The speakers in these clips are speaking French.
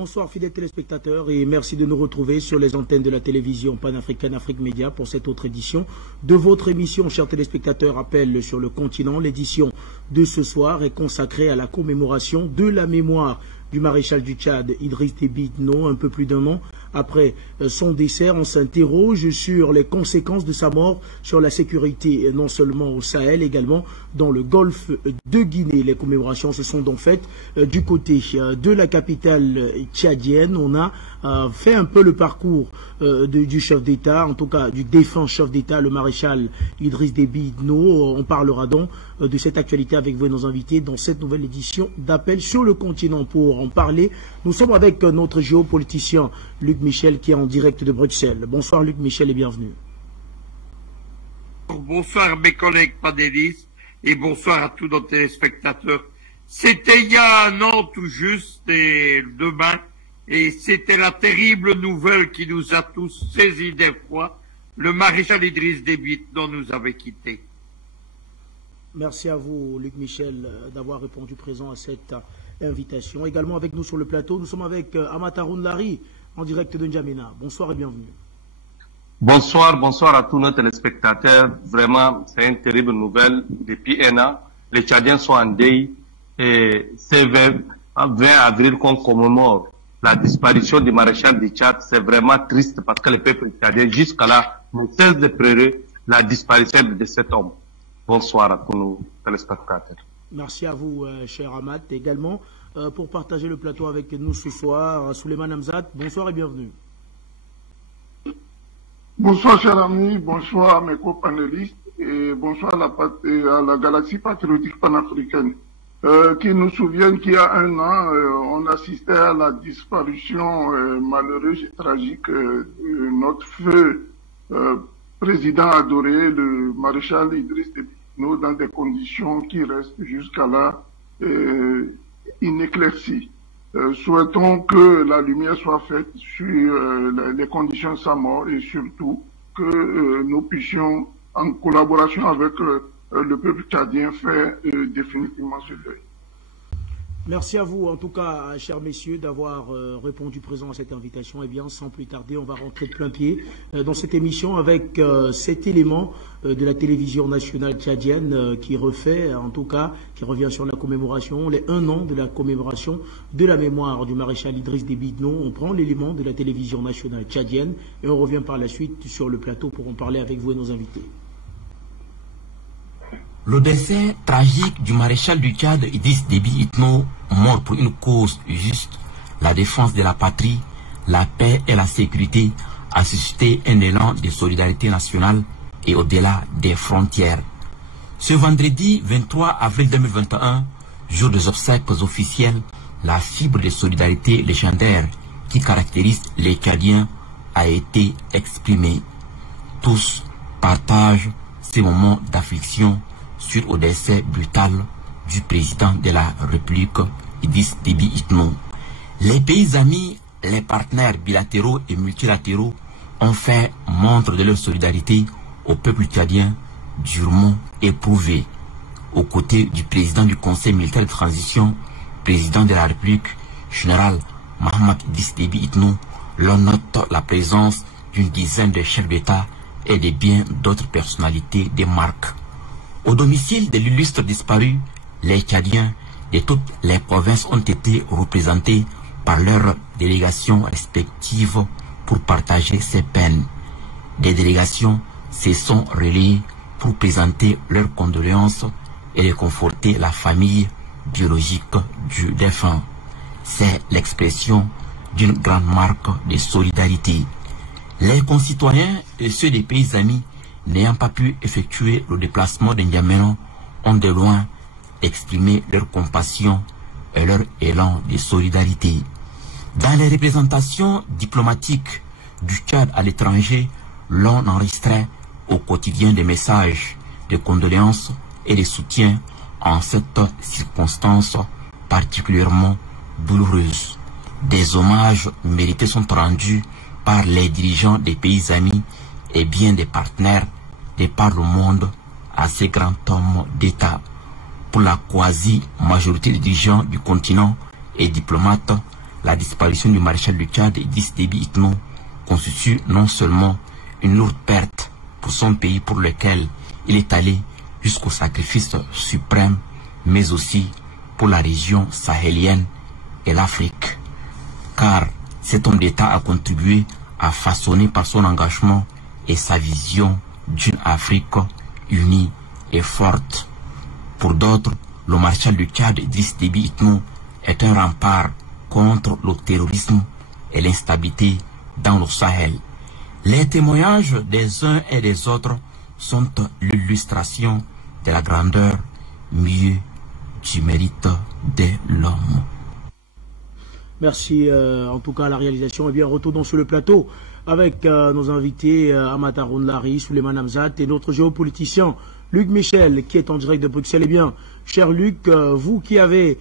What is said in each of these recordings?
Bonsoir fidèles téléspectateurs et merci de nous retrouver sur les antennes de la télévision panafricaine Afrique Média pour cette autre édition de votre émission. Chers téléspectateurs, appel sur le continent. L'édition de ce soir est consacrée à la commémoration de la mémoire du maréchal du Tchad, Idriss Déby Itno, un peu plus d'un an après son décès. On s'interroge sur les conséquences de sa mort sur la sécurité, non seulement au Sahel, également dans le golfe de Guinée. Les commémorations se sont donc faites du côté de la capitale tchadienne. On a fait un peu le parcours du chef d'État, en tout cas du défunt chef d'État, le maréchal Idriss Déby Itno. On parlera donc de cette actualité avec vous et nos invités dans cette nouvelle édition d'Appel sur le continent. Pour en parler, nous sommes avec notre géopoliticien Luc Michel qui est en direct de Bruxelles. Bonsoir Luc Michel et bienvenue. Bonsoir mes collègues panélistes et bonsoir à tous nos téléspectateurs. C'était il y a un an tout juste et demain, et c'était la terrible nouvelle qui nous a tous saisis d'effroi. Le maréchal Idriss Déby Itno nous avait quittés. Merci à vous Luc Michel d'avoir répondu présent à cette invitation. Également avec nous sur le plateau, nous sommes avec Amataroun Lari en direct de N'Djamena. Bonsoir et bienvenue. Bonsoir, bonsoir à tous nos téléspectateurs. Vraiment, c'est une terrible nouvelle. Depuis un an, les Tchadiens sont en deuil et c'est 20 avril qu'on commémore la disparition du maréchal du Tchad. C'est vraiment triste parce que le peuple tchadien, jusqu'à là, ne cesse de pleurer la disparition de cet homme. Bonsoir à tous nos téléspectateurs. Merci à vous, cher Amat. Également, pour partager le plateau avec nous ce soir, Souleymane Hamzat. Bonsoir et bienvenue. Bonsoir, cher ami. Bonsoir à mes co-panélistes et bonsoir à la galaxie patriotique panafricaine. Qui nous souviennent qu'il y a un an, on assistait à la disparition malheureuse et tragique de notre feu président adoré, le maréchal Idriss Déby Itno, dans des conditions qui restent jusqu'à là inéclaircies. Souhaitons que la lumière soit faite sur les conditions de sa mort et surtout que nous puissions, en collaboration avec le peuple tchadien, faire définitivement ce deuil. Merci à vous, en tout cas, chers messieurs, d'avoir répondu présent à cette invitation. Eh bien, sans plus tarder, on va rentrer de plein pied dans cette émission avec cet élément de la télévision nationale tchadienne qui refait, en tout cas, qui revient sur la commémoration, les 1 an de la commémoration de la mémoire du maréchal Idriss Déby Itno. On prend l'élément de la télévision nationale tchadienne et on revient par la suite sur le plateau pour en parler avec vous et nos invités. Le décès tragique du maréchal du Tchad, Idriss Déby Itno, mort pour une cause juste, la défense de la patrie, la paix et la sécurité, a suscité un élan de solidarité nationale et au-delà des frontières. Ce vendredi 23 avril 2021, jour des obsèques officielles, la fibre de solidarité légendaire qui caractérise les Tchadiens a été exprimée. Tous partagent ces moments d'affliction suite au décès brutal du président de la République, Idriss Déby Itno. Les pays amis, les partenaires bilatéraux et multilatéraux ont fait montre de leur solidarité au peuple tchadien durement éprouvé. Aux côtés du président du Conseil militaire de transition, président de la République, général Mahamat Idriss Déby Itno, l'on note la présence d'une dizaine de chefs d'État et de bien d'autres personnalités des marques. Au domicile de l'illustre disparu, les Tchadiens de toutes les provinces ont été représentés par leurs délégations respectives pour partager ces peines. Des délégations se sont relayées pour présenter leurs condoléances et réconforter la famille biologique du défunt. C'est l'expression d'une grande marque de solidarité. Les concitoyens et ceux des pays amis n'ayant pas pu effectuer le déplacement de N'Djamena ont de loin exprimé leur compassion et leur élan de solidarité. Dans les représentations diplomatiques du Tchad à l'étranger, l'on enregistrait au quotidien des messages de condoléances et de soutien en cette circonstance particulièrement douloureuse. Des hommages mérités sont rendus par les dirigeants des pays amis et bien des partenaires de par le monde à ces grands hommes d'État. Pour la quasi-majorité des dirigeants du continent et diplomates, la disparition du maréchal du Tchad Idriss Déby Itno constitue non seulement une lourde perte pour son pays pour lequel il est allé jusqu'au sacrifice suprême, mais aussi pour la région sahélienne et l'Afrique. Car cet homme d'État a contribué à façonner par son engagement et sa vision d'une Afrique unie et forte. Pour d'autres, le maréchal du Tchad Idriss Déby Itno est un rempart contre le terrorisme et l'instabilité dans le Sahel. Les témoignages des uns et des autres sont l'illustration de la grandeur mieux du mérite de l'homme. Merci en tout cas à la réalisation. Et bien, retournons sur le plateau avec nos invités Amata Ronlari, Souleymane Hamzat et notre géopoliticien Luc Michel qui est en direct de Bruxelles. Eh bien, cher Luc, vous qui avez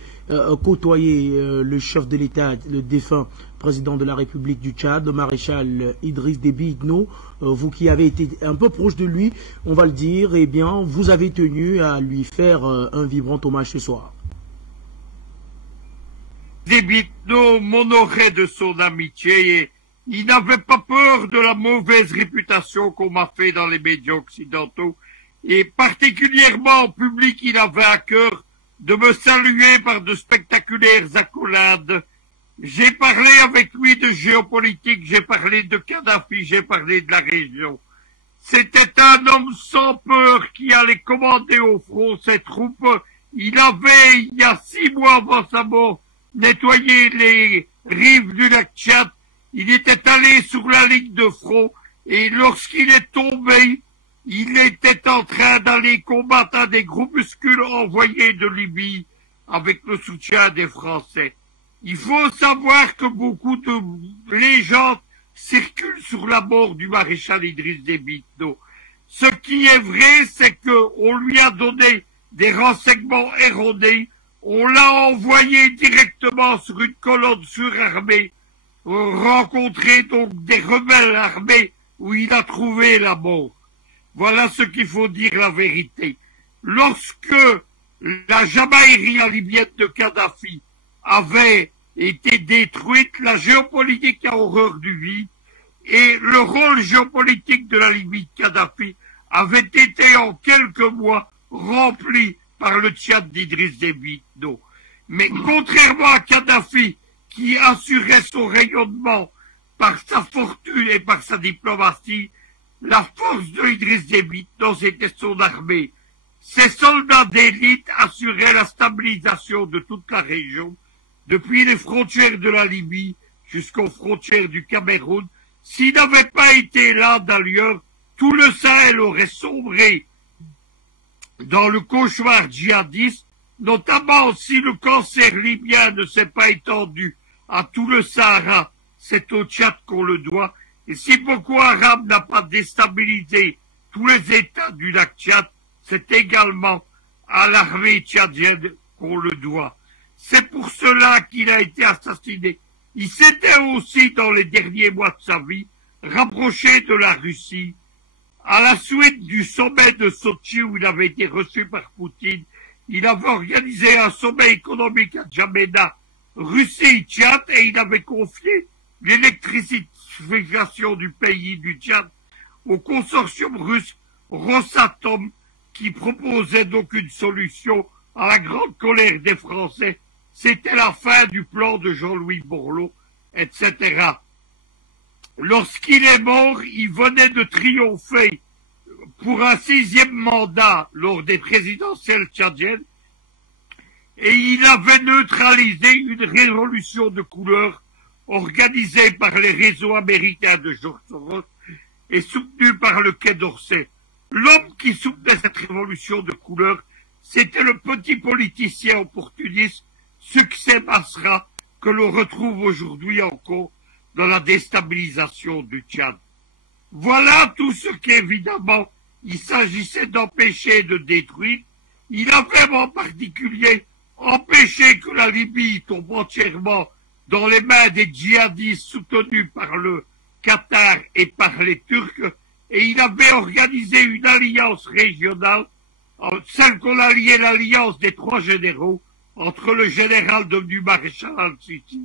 côtoyé le chef de l'État, le défunt président de la République du Tchad, le maréchal Idriss Déby Itno, vous qui avez été un peu proche de lui, on va le dire, eh bien, vous avez tenu à lui faire un vibrant hommage ce soir. Déby Itno m'honorait de son amitié et il n'avait pas peur de la mauvaise réputation qu'on m'a fait dans les médias occidentaux. Et particulièrement en public, il avait à cœur de me saluer par de spectaculaires accolades. J'ai parlé avec lui de géopolitique, j'ai parlé de Kadhafi, j'ai parlé de la région. C'était un homme sans peur qui allait commander au front ses troupes. Il avait, il y a 6 mois avant sa mort, nettoyé les rives du lac Tchad. Il était allé sur la ligne de front et lorsqu'il est tombé, il était en train d'aller combattre des groupuscules envoyés de Libye avec le soutien des Français. Il faut savoir que beaucoup de légendes circulent sur la mort du maréchal Idriss Déby Itno. Ce qui est vrai, c'est qu'on lui a donné des renseignements erronés. On l'a envoyé directement sur une colonne surarmée, rencontrer donc des rebelles armés où il a trouvé la mort. Voilà ce qu'il faut dire la vérité. Lorsque la Jamaïria libyenne de Kadhafi avait été détruite, la géopolitique a horreur du vide et le rôle géopolitique de la Libye de Kadhafi avait été en quelques mois rempli par le Tchad d'Idriss Déby Itno. Mais contrairement à Kadhafi, qui assurait son rayonnement par sa fortune et par sa diplomatie, la force de Idriss Déby Itno, c'était son armée. Ses soldats d'élite assuraient la stabilisation de toute la région, depuis les frontières de la Libye jusqu'aux frontières du Cameroun. S'il n'avait pas été là, d'ailleurs, tout le Sahel aurait sombré dans le cauchemar djihadiste, notamment si le cancer libyen ne s'est pas étendu à tout le Sahara. C'est au Tchad qu'on le doit. Et si Boko Haram n'a pas déstabilisé tous les États du lac Tchad, c'est également à l'armée tchadienne qu'on le doit. C'est pour cela qu'il a été assassiné. Il s'était aussi, dans les derniers mois de sa vie, rapproché de la Russie. À la suite du sommet de Sochi où il avait été reçu par Poutine, il avait organisé un sommet économique à Djamena, Russie-Tchad, et il avait confié l'électrification du pays du Tchad au consortium russe Rosatom, qui proposait donc une solution à la grande colère des Français. C'était la fin du plan de Jean-Louis Borloo, etc. Lorsqu'il est mort, il venait de triompher pour un 6e mandat lors des présidentielles tchadiennes et il avait neutralisé une révolution de couleur organisée par les réseaux américains de George Soros et soutenue par le Quai d'Orsay. L'homme qui soutenait cette révolution de couleur, c'était le petit politicien opportuniste Succès Masra, que l'on retrouve aujourd'hui encore dans la déstabilisation du Tchad. Voilà tout ce qu'évidemment il s'agissait d'empêcher de détruire. Il avait en particulier empêché que la Libye tombe entièrement dans les mains des djihadistes soutenus par le Qatar et par les Turcs, et il avait organisé une alliance régionale, celle qu'on a liée l'alliance des 3 généraux, entre le général devenu maréchal al-Sisi,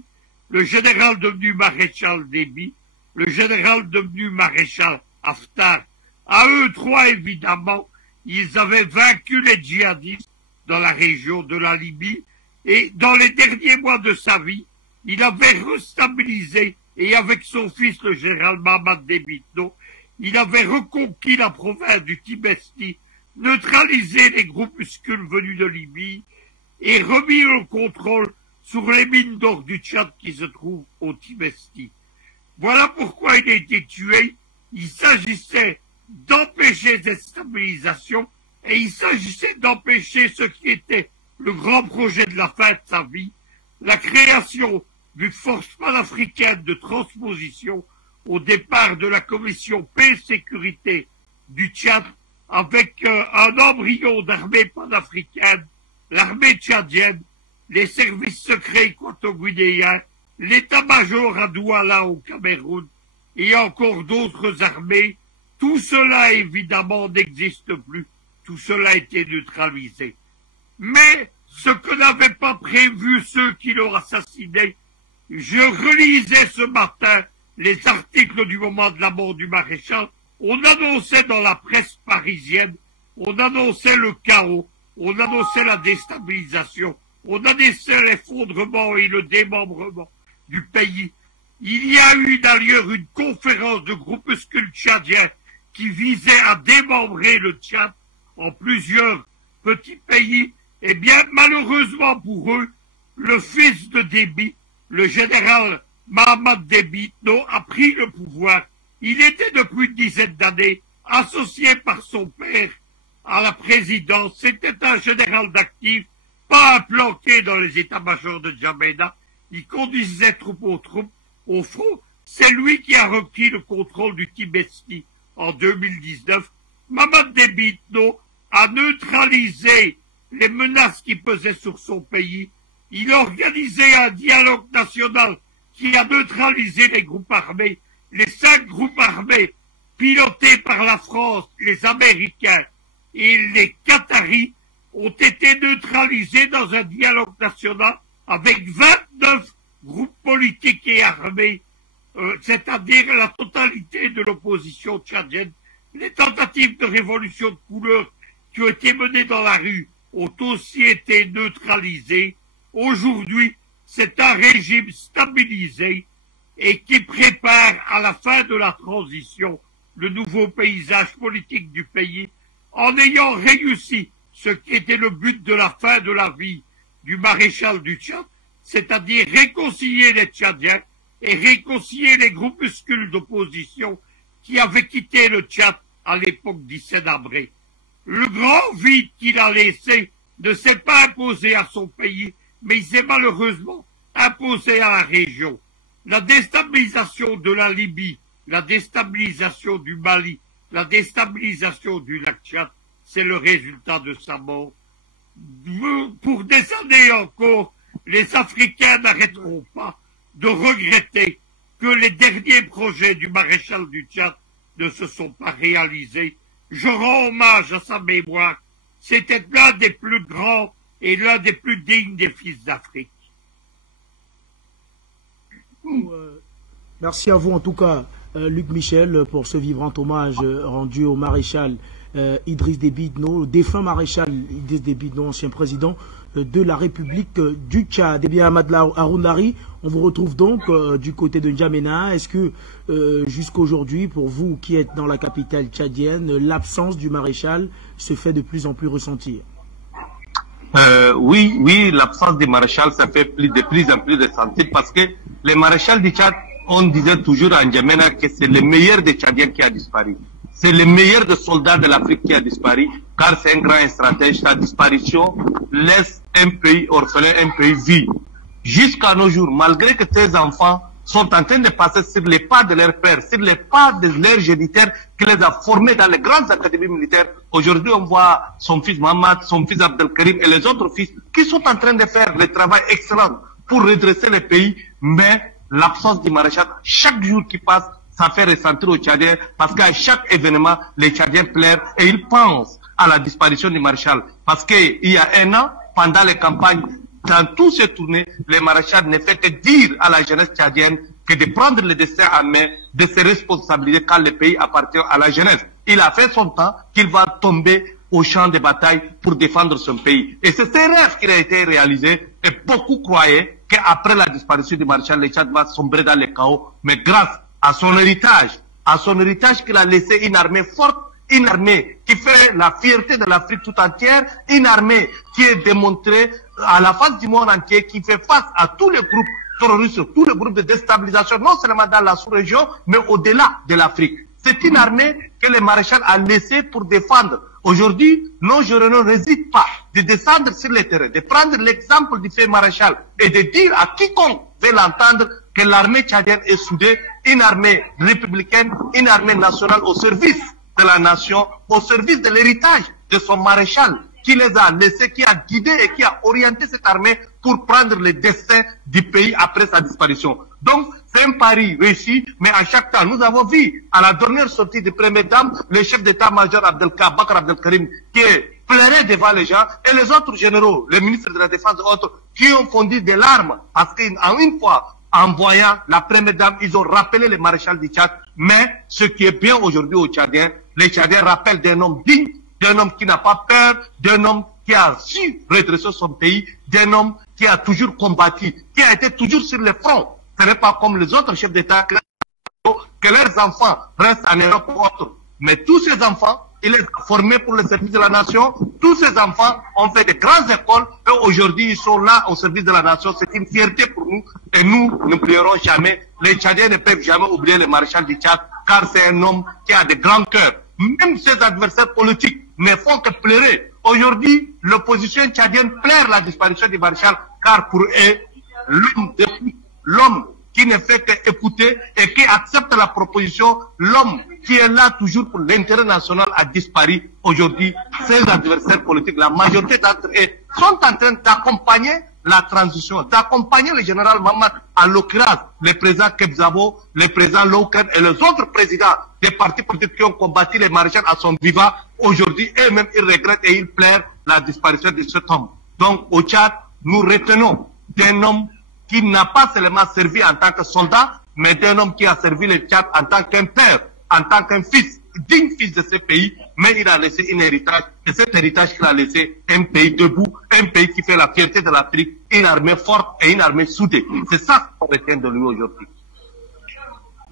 le général devenu maréchal Déby, le général devenu maréchal Haftar. À eux trois, évidemment, ils avaient vaincu les djihadistes dans la région de la Libye, et dans les derniers mois de sa vie, il avait restabilisé, et avec son fils, le général Mamad Déby Itno, il avait reconquis la province du Tibesti, neutralisé les groupuscules venus de Libye, et remis le contrôle sur les mines d'or du Tchad qui se trouvent au Tibesti. Voilà pourquoi il a été tué. Il s'agissait d'empêcher cette stabilisation, et il s'agissait d'empêcher ce qui était le grand projet de la fin de sa vie, la création d'une force panafricaine de transposition au départ de la commission paix et sécurité du Tchad, avec un embryon d'armée panafricaine, l'armée tchadienne, les services secrets équato-guinéens, l'état-major à Douala au Cameroun, et encore d'autres armées. Tout cela, évidemment, n'existe plus. Tout cela a été neutralisé. Mais ce que n'avaient pas prévu ceux qui l'ont assassiné, je relisais ce matin les articles du moment de la mort du maréchal. On annonçait dans la presse parisienne, on annonçait le chaos, on annonçait la déstabilisation, on annonçait l'effondrement et le démembrement du pays. Il y a eu d'ailleurs une conférence de groupuscules tchadiens qui visait à démembrer le Tchad en plusieurs petits pays. Eh bien, malheureusement pour eux, le fils de Déby, le général Mamad Déby Itno, a pris le pouvoir. Il était depuis une dizaine d'années associé par son père à la présidence. C'était un général d'actifs, pas implanté dans les états-majors de Djamena. Il conduisait troupe aux troupes. Au fond, c'est lui qui a repris le contrôle du Tibesti en 2019. Mamad Déby Itno a neutralisé les menaces qui pesaient sur son pays. Il a organisé un dialogue national qui a neutralisé les groupes armés. Les 5 groupes armés pilotés par la France, les Américains et les Qataris ont été neutralisés dans un dialogue national avec 29 groupes politiques et armés, c'est-à-dire la totalité de l'opposition tchadienne. Les tentatives de révolution de couleur qui ont été menées dans la rue ont aussi été neutralisées. Aujourd'hui, c'est un régime stabilisé et qui prépare à la fin de la transition le nouveau paysage politique du pays en ayant réussi ce qui était le but de la fin de la vie du maréchal du Tchad, c'est-à-dire réconcilier les Tchadiens et réconcilier les groupuscules d'opposition qui avaient quitté le Tchad à l'époque d'Hissène Habré. Le grand vide qu'il a laissé ne s'est pas imposé à son pays, mais il s'est malheureusement imposé à la région. La déstabilisation de la Libye, la déstabilisation du Mali, la déstabilisation du lac Tchad, c'est le résultat de sa mort. Pour des années encore, les Africains n'arrêteront pas de regretter que les derniers projets du maréchal du Tchad ne se sont pas réalisés. Je rends hommage à sa mémoire. C'était l'un des plus grands et l'un des plus dignes des fils d'Afrique. Merci à vous en tout cas, Luc Michel, pour ce vibrant hommage rendu au maréchal Idriss Déby Itno, défunt maréchal Idriss Déby Itno, ancien président de la République du Tchad. Eh bien, Ahmad Haroun-Lari, on vous retrouve donc du côté de N'Djamena. Est-ce que jusqu'aujourd'hui, pour vous qui êtes dans la capitale tchadienne, l'absence du maréchal se fait de plus en plus ressentir? Oui, l'absence du maréchal, ça fait de plus en plus ressentir parce que le maréchal du Tchad, on disait toujours à N'Djamena que c'est le meilleur des Tchadiens qui a disparu. C'est le meilleur des soldats de l'Afrique qui a disparu, car c'est un grand stratège. Sa disparition laisse un pays orphelin, un pays vide. Jusqu'à nos jours, malgré que ces enfants sont en train de passer sur les pas de leur père, sur les pas de leur géniteur qui les a formés dans les grandes académies militaires. Aujourd'hui, on voit son fils Mohamed, son fils Abdelkarim et les autres fils qui sont en train de faire le travail excellent pour redresser le pays, mais l'absence du maréchal, chaque jour qui passe, ça fait ressentir aux Tchadiens parce qu'à chaque événement, les Tchadiens pleurent et ils pensent à la disparition du maréchal. Parce qu'il y a un an, pendant les campagnes dans tous ces tournées, le maréchal ne fait que dire à la jeunesse tchadienne que de prendre le destin en main, de se responsabiliser quand le pays appartient à la jeunesse. Il a fait son temps qu'il va tomber au champ de bataille pour défendre son pays. Et c'est ce rêve qui a été réalisé et beaucoup croyaient qu'après la disparition du maréchal, le Tchad va sombrer dans le chaos. Mais grâce à son héritage qu'il a laissé une armée forte, une armée qui fait la fierté de l'Afrique tout entière, une armée qui est démontrée à la face du monde entier, qui fait face à tous les groupes terroristes, tous les groupes de déstabilisation, non seulement dans la sous-région, mais au-delà de l'Afrique. C'est une armée que le maréchal a laissée pour défendre. Aujourd'hui, nos généraux n'hésitent pas de descendre sur le terrain, de prendre l'exemple du fait maréchal et de dire à quiconque veut l'entendre que l'armée tchadienne est soudée, une armée républicaine, une armée nationale au service de la nation, au service de l'héritage de son maréchal, qui les a laissés, qui a guidé et qui a orienté cette armée pour prendre le destin du pays après sa disparition. Donc, c'est un pari réussi, mais à chaque temps, nous avons vu, à la dernière sortie de première dame, le chef d'état-major Bakr Abdelkarim, qui pleurait devant les gens, et les autres généraux, les ministres de la Défense et autres, qui ont fondu des larmes, parce qu'en une fois, en voyant la première dame, ils ont rappelé le maréchal du Tchad. Mais ce qui est bien aujourd'hui aux Tchadiens, les Tchadiens rappellent d'un homme digne, d'un homme qui n'a pas peur, d'un homme qui a su redresser son pays, d'un homme qui a toujours combattu, qui a été toujours sur le front. Ce n'est pas comme les autres chefs d'État que leurs enfants restent en Europe ou autre. Mais tous ces enfants, il les a formés pour le service de la nation. Tous ces enfants ont fait de grandes écoles et aujourd'hui ils sont là au service de la nation. C'est une fierté pour nous et nous n'oublierons jamais. Les Tchadiens ne peuvent jamais oublier le maréchal du Tchad car c'est un homme qui a de grands cœurs. Même ses adversaires politiques ne font que pleurer. Aujourd'hui, l'opposition tchadienne pleure la disparition du maréchal car pour eux, l'homme qui ne fait qu'écouter et qui accepte la proposition, l'homme qui est là toujours pour l'intérêt national a disparu. Aujourd'hui, ses adversaires politiques, la majorité d'entre eux, sont en train d'accompagner la transition, d'accompagner le général Mamad, en l'occurrence le président Kebzabo, le président Louken et les autres présidents des partis politiques qui ont combattu les maréchals à son vivant. Aujourd'hui, eux-mêmes, ils regrettent et ils pleurent la disparition de cet homme. Donc, au Tchad, nous retenons d'un homme qui n'a pas seulement servi en tant que soldat, mais d'un homme qui a servi le Tchad en tant qu'un père, en tant qu'un fils, digne fils de ce pays, mais il a laissé un héritage, et cet héritage qu'il a laissé, un pays debout, un pays qui fait la fierté de l'Afrique, une armée forte et une armée soudée. C'est ça qu'on retient de lui aujourd'hui.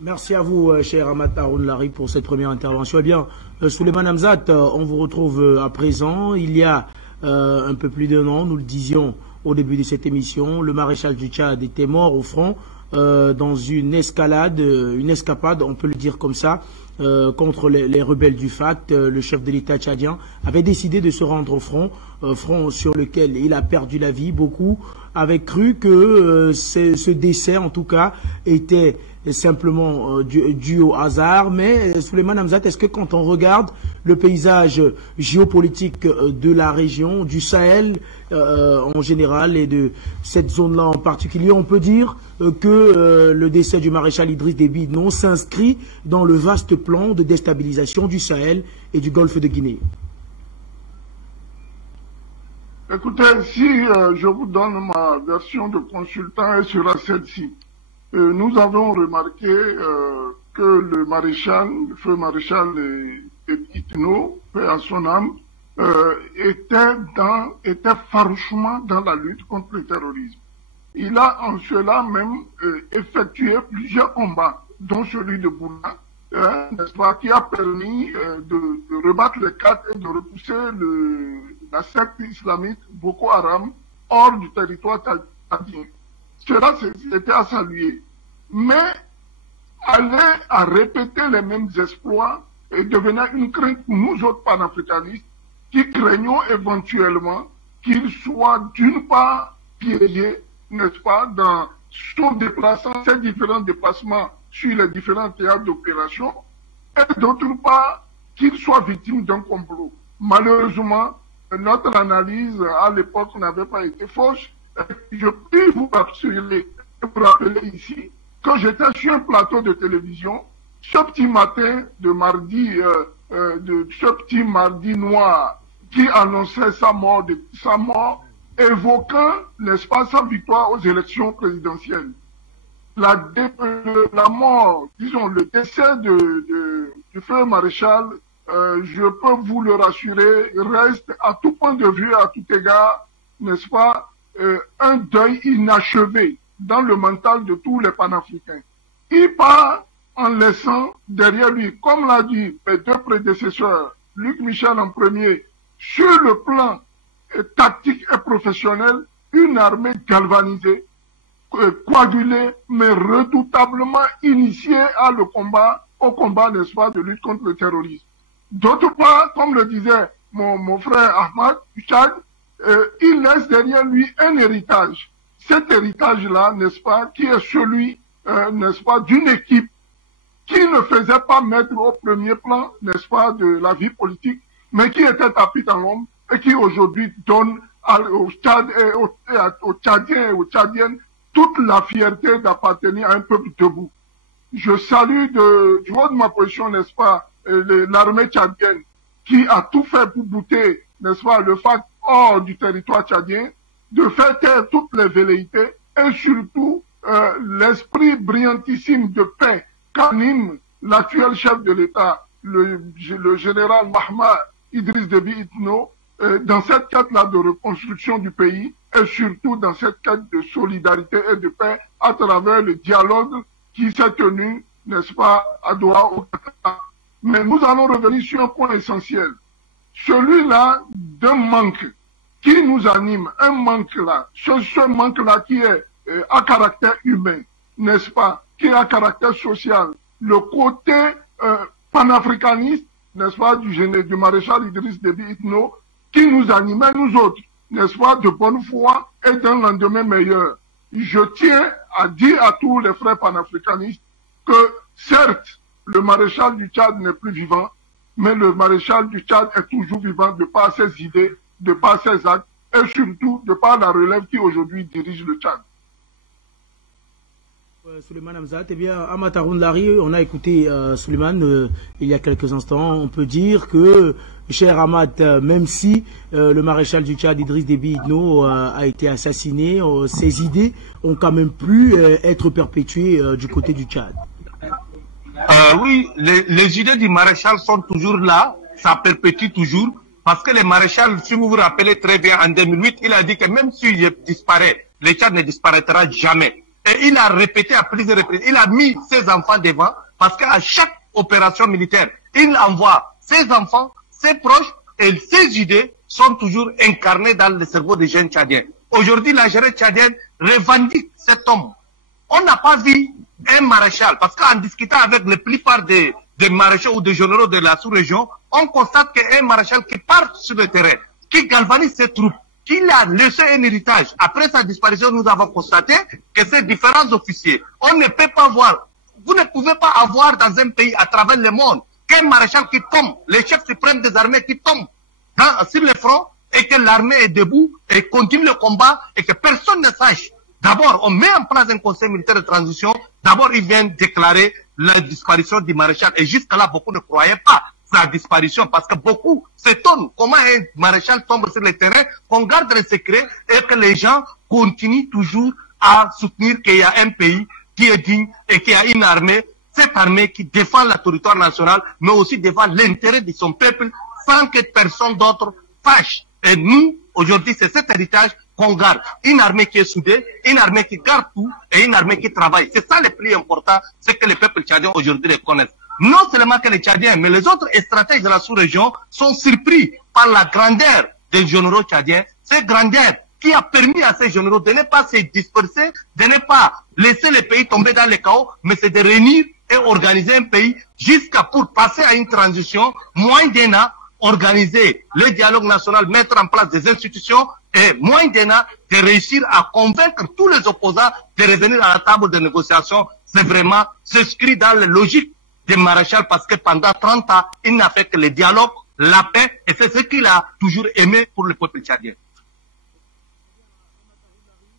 Merci à vous, cher Ahmad Haroun Lari, pour cette première intervention. Eh bien, Souleymane Hamzat, on vous retrouve à présent. Il y a un peu plus d'un an, nous le disions au début de cette émission, le maréchal du Tchad était mort au front dans une escapade, on peut le dire comme ça, contre les rebelles du FACT. Le chef de l'État tchadien avait décidé de se rendre au front, front sur lequel il a perdu la vie. Beaucoup avaient cru que ce décès, en tout cas, était simplement dû au hasard. Mais Souleymane Hamzat, est-ce que quand on regarde le paysage géopolitique de la région, du Sahel en général et de cette zone-là en particulier, on peut dire que le décès du maréchal Idriss Déby Itno s'inscrit dans le vaste plan de déstabilisation du Sahel et du golfe de Guinée? Écoutez, si je vous donne ma version de consultant, elle sera celle-ci. Nous avons remarqué que le maréchal, le feu maréchal Itno, paix à son âme, était farouchement dans la lutte contre le terrorisme. Il a en cela même effectué plusieurs combats, dont celui de Bouna, n'est-ce pas, qui a permis de rebattre les cartes et de repousser la secte islamiste Boko Haram hors du territoire tchadien. Cela, c'était à saluer. Mais aller à répéter les mêmes exploits et devenait une crainte pour nous autres panafricanistes qui craignons éventuellement qu'il soit d'une part piégé, n'est-ce pas, dans son déplacement, ses différents déplacements sur les différents théâtres d'opération, et d'autre part qu'il soit victime d'un complot. Malheureusement, notre analyse à l'époque n'avait pas été fausse. Je puis vous rappeler ici que j'étais sur un plateau de télévision ce petit matin de mardi, ce petit mardi noir qui annonçait sa mort évoquant, n'est-ce pas, sa victoire aux élections présidentielles. La mort, disons, le décès du feu maréchal, je peux vous le rassurer, reste à tout point de vue, à tout égard, n'est-ce pas, un deuil inachevé dans le mental de tous les panafricains. Il part en laissant derrière lui, comme l'a dit mes deux prédécesseurs, Luc Michel en premier, sur le plan tactique et professionnel, une armée galvanisée, coagulée, mais redoutablement initiée au combat, n'est-ce pas, de lutte contre le terrorisme. D'autre part, comme le disait mon frère Ahmad Tchad, il laisse derrière lui un héritage. Cet héritage-là, n'est-ce pas, qui est celui, n'est-ce pas, d'une équipe qui ne faisait pas mettre au premier plan, n'est-ce pas, de la vie politique, mais qui était tapis dans l'ombre et qui aujourd'hui donne au Tchad et aux Tchadiens et aux Tchadiennes toute la fierté d'appartenir à un peuple debout. Je salue du haut de ma position, n'est-ce pas, l'armée tchadienne qui a tout fait pour bouter, n'est-ce pas, le FARC hors du territoire tchadien, de faire taire toutes les velléités et surtout l'esprit brillantissime de paix qu'anime l'actuel chef de l'État, le général Mahatma Idriss Déby Itno, dans cette quête-là de reconstruction du pays et surtout dans cette quête de solidarité et de paix à travers le dialogue qui s'est tenu, n'est-ce pas, à Doha au Qatar. Mais nous allons revenir sur un point essentiel. Celui-là d'un manque qui nous anime, un manque-là, ce manque-là qui est à caractère humain, n'est-ce pas, qui est à caractère social, le côté panafricaniste, n'est-ce pas, du maréchal Idriss Déby Itno, qui nous animait, nous autres, n'est-ce pas, de bonne foi et d'un lendemain meilleur. Je tiens à dire à tous les frères panafricanistes que, certes, le maréchal du Tchad n'est plus vivant, mais le maréchal du Tchad est toujours vivant de par ses idées, de par ses actes, et surtout de par la relève qui aujourd'hui dirige le Tchad. Souleymane Hamzat, eh bien, à Mataroun Lari, on a écouté Souleymane il y a quelques instants. On peut dire que, cher Ahmad, même si le maréchal du Tchad, Idriss Déby Itno, a été assassiné, ses idées ont quand même pu être perpétuées du côté du Tchad. Oui, les idées du maréchal sont toujours là, ça perpétue toujours, parce que le maréchal, si vous vous rappelez très bien, en 2008, il a dit que même si je disparais, le Tchad ne disparaîtra jamais. Et il a répété à plusieurs reprises, il a mis ses enfants devant, parce qu'à chaque opération militaire, il envoie ses enfants, ses proches, et ses idées sont toujours incarnées dans le cerveau des jeunes Tchadiens. Aujourd'hui, la jeunesse tchadienne revendique cet homme. On n'a pas vu un maréchal, parce qu'en discutant avec la plupart des maréchaux ou des généraux de la sous-région, on constate qu'un maréchal qui part sur le terrain, qui galvanise ses troupes, qu'il a laissé un héritage. Après sa disparition, nous avons constaté que ces différents officiers, on ne peut pas voir, vous ne pouvez pas avoir dans un pays à travers le monde qu'un maréchal qui tombe, les chefs suprêmes des armées qui tombent sur le front et que l'armée est debout et continue le combat et que personne ne sache. D'abord, on met en place un conseil militaire de transition. D'abord, ils viennent déclarer la disparition du maréchal. Et jusque-là, beaucoup ne croyaient pas sa disparition parce que beaucoup s'étonnent comment un maréchal tombe sur le terrain, qu'on garde le secret et que les gens continuent toujours à soutenir qu'il y a un pays qui est digne et qu'il y a une armée, cette armée qui défend le territoire national, mais aussi défend l'intérêt de son peuple sans que personne d'autre fâche. Et nous, aujourd'hui, c'est cet héritage qu'on garde. Une armée qui est soudée, une armée qui garde tout et une armée qui travaille. C'est ça le plus important, c'est que les peuples tchadiens aujourd'hui les connaissent. Non seulement que les Tchadiens, mais les autres stratèges de la sous-région sont surpris par la grandeur des généraux tchadiens. Cette grandeur qui a permis à ces généraux de ne pas se disperser, de ne pas laisser le pays tomber dans le chaos, mais c'est de réunir et organiser un pays jusqu'à pour passer à une transition moins d'un an, organiser le dialogue national, mettre en place des institutions et moins d'un an de réussir à convaincre tous les opposants de revenir à la table de négociation. C'est vraiment s'inscrit dans la logique du maréchal parce que pendant 30 ans, il n'a fait que le dialogue, la paix et c'est ce qu'il a toujours aimé pour le peuple tchadien.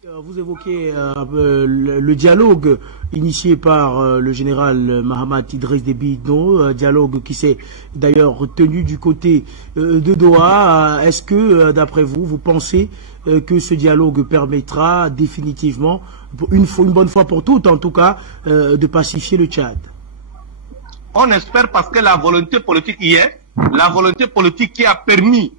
Vous évoquez le dialogue initié par le général Mahamat Idriss Déby Itno, dialogue qui s'est d'ailleurs tenu du côté de Doha. Est-ce que, d'après vous, vous pensez que ce dialogue permettra définitivement, une bonne fois pour toutes en tout cas, de pacifier le Tchad? On espère, parce que la volonté politique y est, la volonté politique qui a permis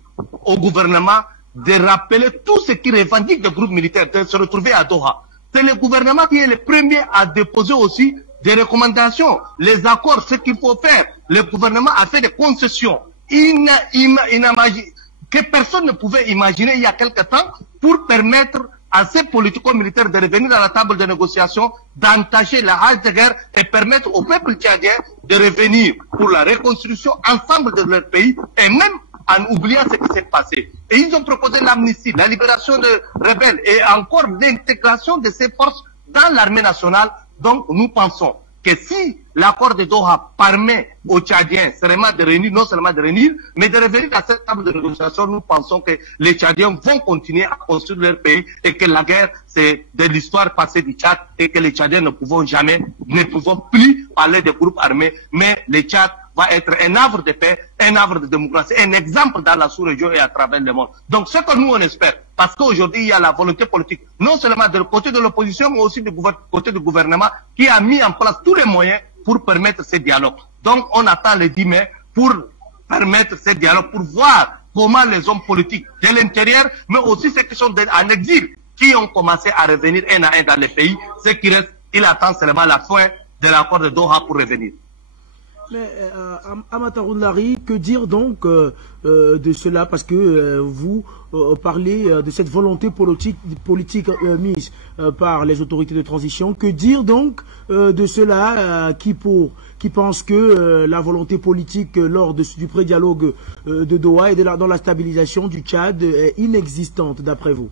au gouvernement de rappeler tout ce qui revendique des groupes militaires, de se retrouver à Doha. C'est le gouvernement qui est le premier à déposer aussi des recommandations, les accords, ce qu'il faut faire. Le gouvernement a fait des concessions que personne ne pouvait imaginer il y a quelque temps pour permettre à ces politico-militaires de revenir à la table de négociation, d'entacher la hache de guerre et permettre au peuple tchadien de revenir pour la reconstruction ensemble de leur pays et même en oubliant ce qui s'est passé. Et ils ont proposé l'amnistie, la libération de rebelles et encore l'intégration de ces forces dans l'armée nationale. Donc nous pensons que si l'accord de Doha permet aux Tchadiens seulement de réunir, non seulement de réunir, mais de revenir à cette table de négociation, nous pensons que les Tchadiens vont continuer à construire leur pays et que la guerre, c'est de l'histoire passée du Tchad et que les Tchadiens ne pouvons plus parler de groupes armés, mais le Tchad va être un havre de paix, un havre de démocratie, un exemple dans la sous-région et à travers le monde. Donc ce que nous on espère, parce qu'aujourd'hui il y a la volonté politique, non seulement de côté de l'opposition, mais aussi du côté du gouvernement, qui a mis en place tous les moyens pour permettre ce dialogue. Donc on attend le 10 mai pour permettre ce dialogue, pour voir comment les hommes politiques de l'intérieur, mais aussi ceux qui sont en exil, qui ont commencé à revenir un à un dans les pays, ce qui reste, il attend seulement la fin de l'accord de Doha pour revenir. Mais Amata Rounlari, que dire donc de cela? Parce que vous parlez de cette volonté politique mise par les autorités de transition. Que dire donc de cela qui pense que la volonté politique lors du pré-dialogue de Doha et dans la stabilisation du Tchad est inexistante d'après vous?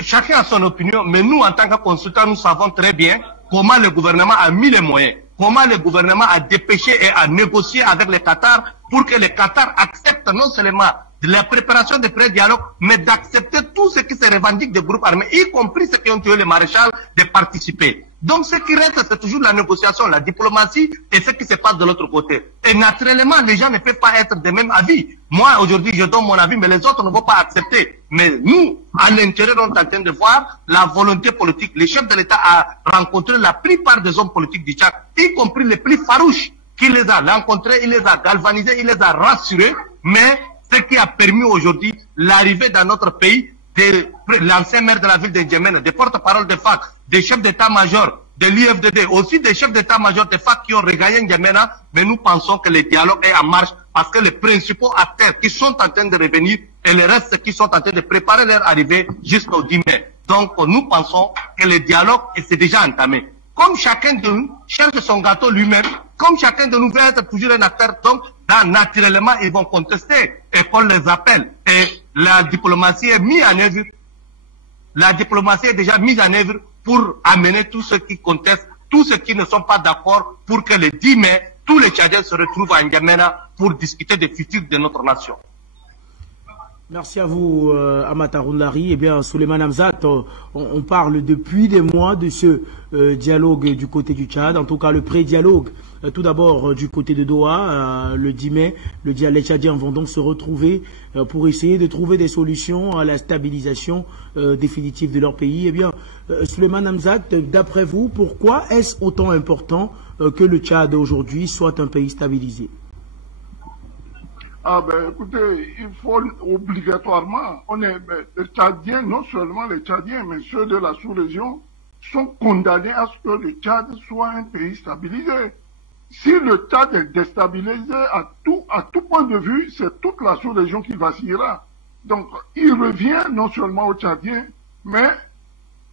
Chacun a son opinion, mais nous en tant que consultants, nous savons très bien comment le gouvernement a mis les moyens. Comment le gouvernement a dépêché et a négocié avec le Qatar pour que le Qatar accepte non seulement de la préparation de pré-dialogue, mais d'accepter tout ce qui se revendique des groupes armés, y compris ceux qui ont tué le maréchal, de participer. Donc ce qui reste, c'est toujours la négociation, la diplomatie et ce qui se passe de l'autre côté. Et naturellement, les gens ne peuvent pas être de même avis. Moi, aujourd'hui, je donne mon avis, mais les autres ne vont pas accepter. Mais nous, à l'intérieur, on est en train de voir la volonté politique. Le chef de l'État a rencontré la plupart des hommes politiques du Tchad, y compris les plus farouches, qui les a rencontrés, il les a galvanisés, il les a rassurés, mais ce qui a permis aujourd'hui l'arrivée dans notre pays de l'ancien maire de la ville de N'Djamena, des porte-parole de FAC, des chefs d'état-major, de l'UFDD, aussi des chefs d'état-major de FAC qui ont regagné N'Djamena, mais nous pensons que le dialogue est en marche parce que les principaux acteurs qui sont en train de revenir et les restes qui sont en train de préparer leur arrivée jusqu'au 10 mai. Donc nous pensons que le dialogue est déjà entamé. Comme chacun de nous cherche son gâteau lui-même, comme chacun de nous veut être toujours un acteur, donc naturellement ils vont contester et qu'on les appelle. Et la diplomatie est mise en œuvre. La diplomatie est déjà mise en œuvre pour amener tous ceux qui contestent, tous ceux qui ne sont pas d'accord, pour que le 10 mai, tous les Tchadiens se retrouvent à N'Djamena pour discuter des futurs de notre nation. Merci à vous, Amata Rounlari. Eh bien, Souleymane Hamzat, on parle depuis des mois de ce dialogue du côté du Tchad, en tout cas le pré-dialogue. Tout d'abord du côté de Doha, le 10 mai, les Tchadiens vont donc se retrouver pour essayer de trouver des solutions à la stabilisation définitive de leur pays. Eh bien, Souleymane Hamzat, d'après vous, pourquoi est-ce autant important que le Tchad aujourd'hui soit un pays stabilisé? Ah ben écoutez, il faut obligatoirement, les Tchadiens, non seulement les Tchadiens, mais ceux de la sous-région, sont condamnés à ce que le Tchad soit un pays stabilisé. Si le Tchad est déstabilisé à tout point de vue, c'est toute la sous-région qui vacillera. Donc il revient non seulement aux Tchadiens, mais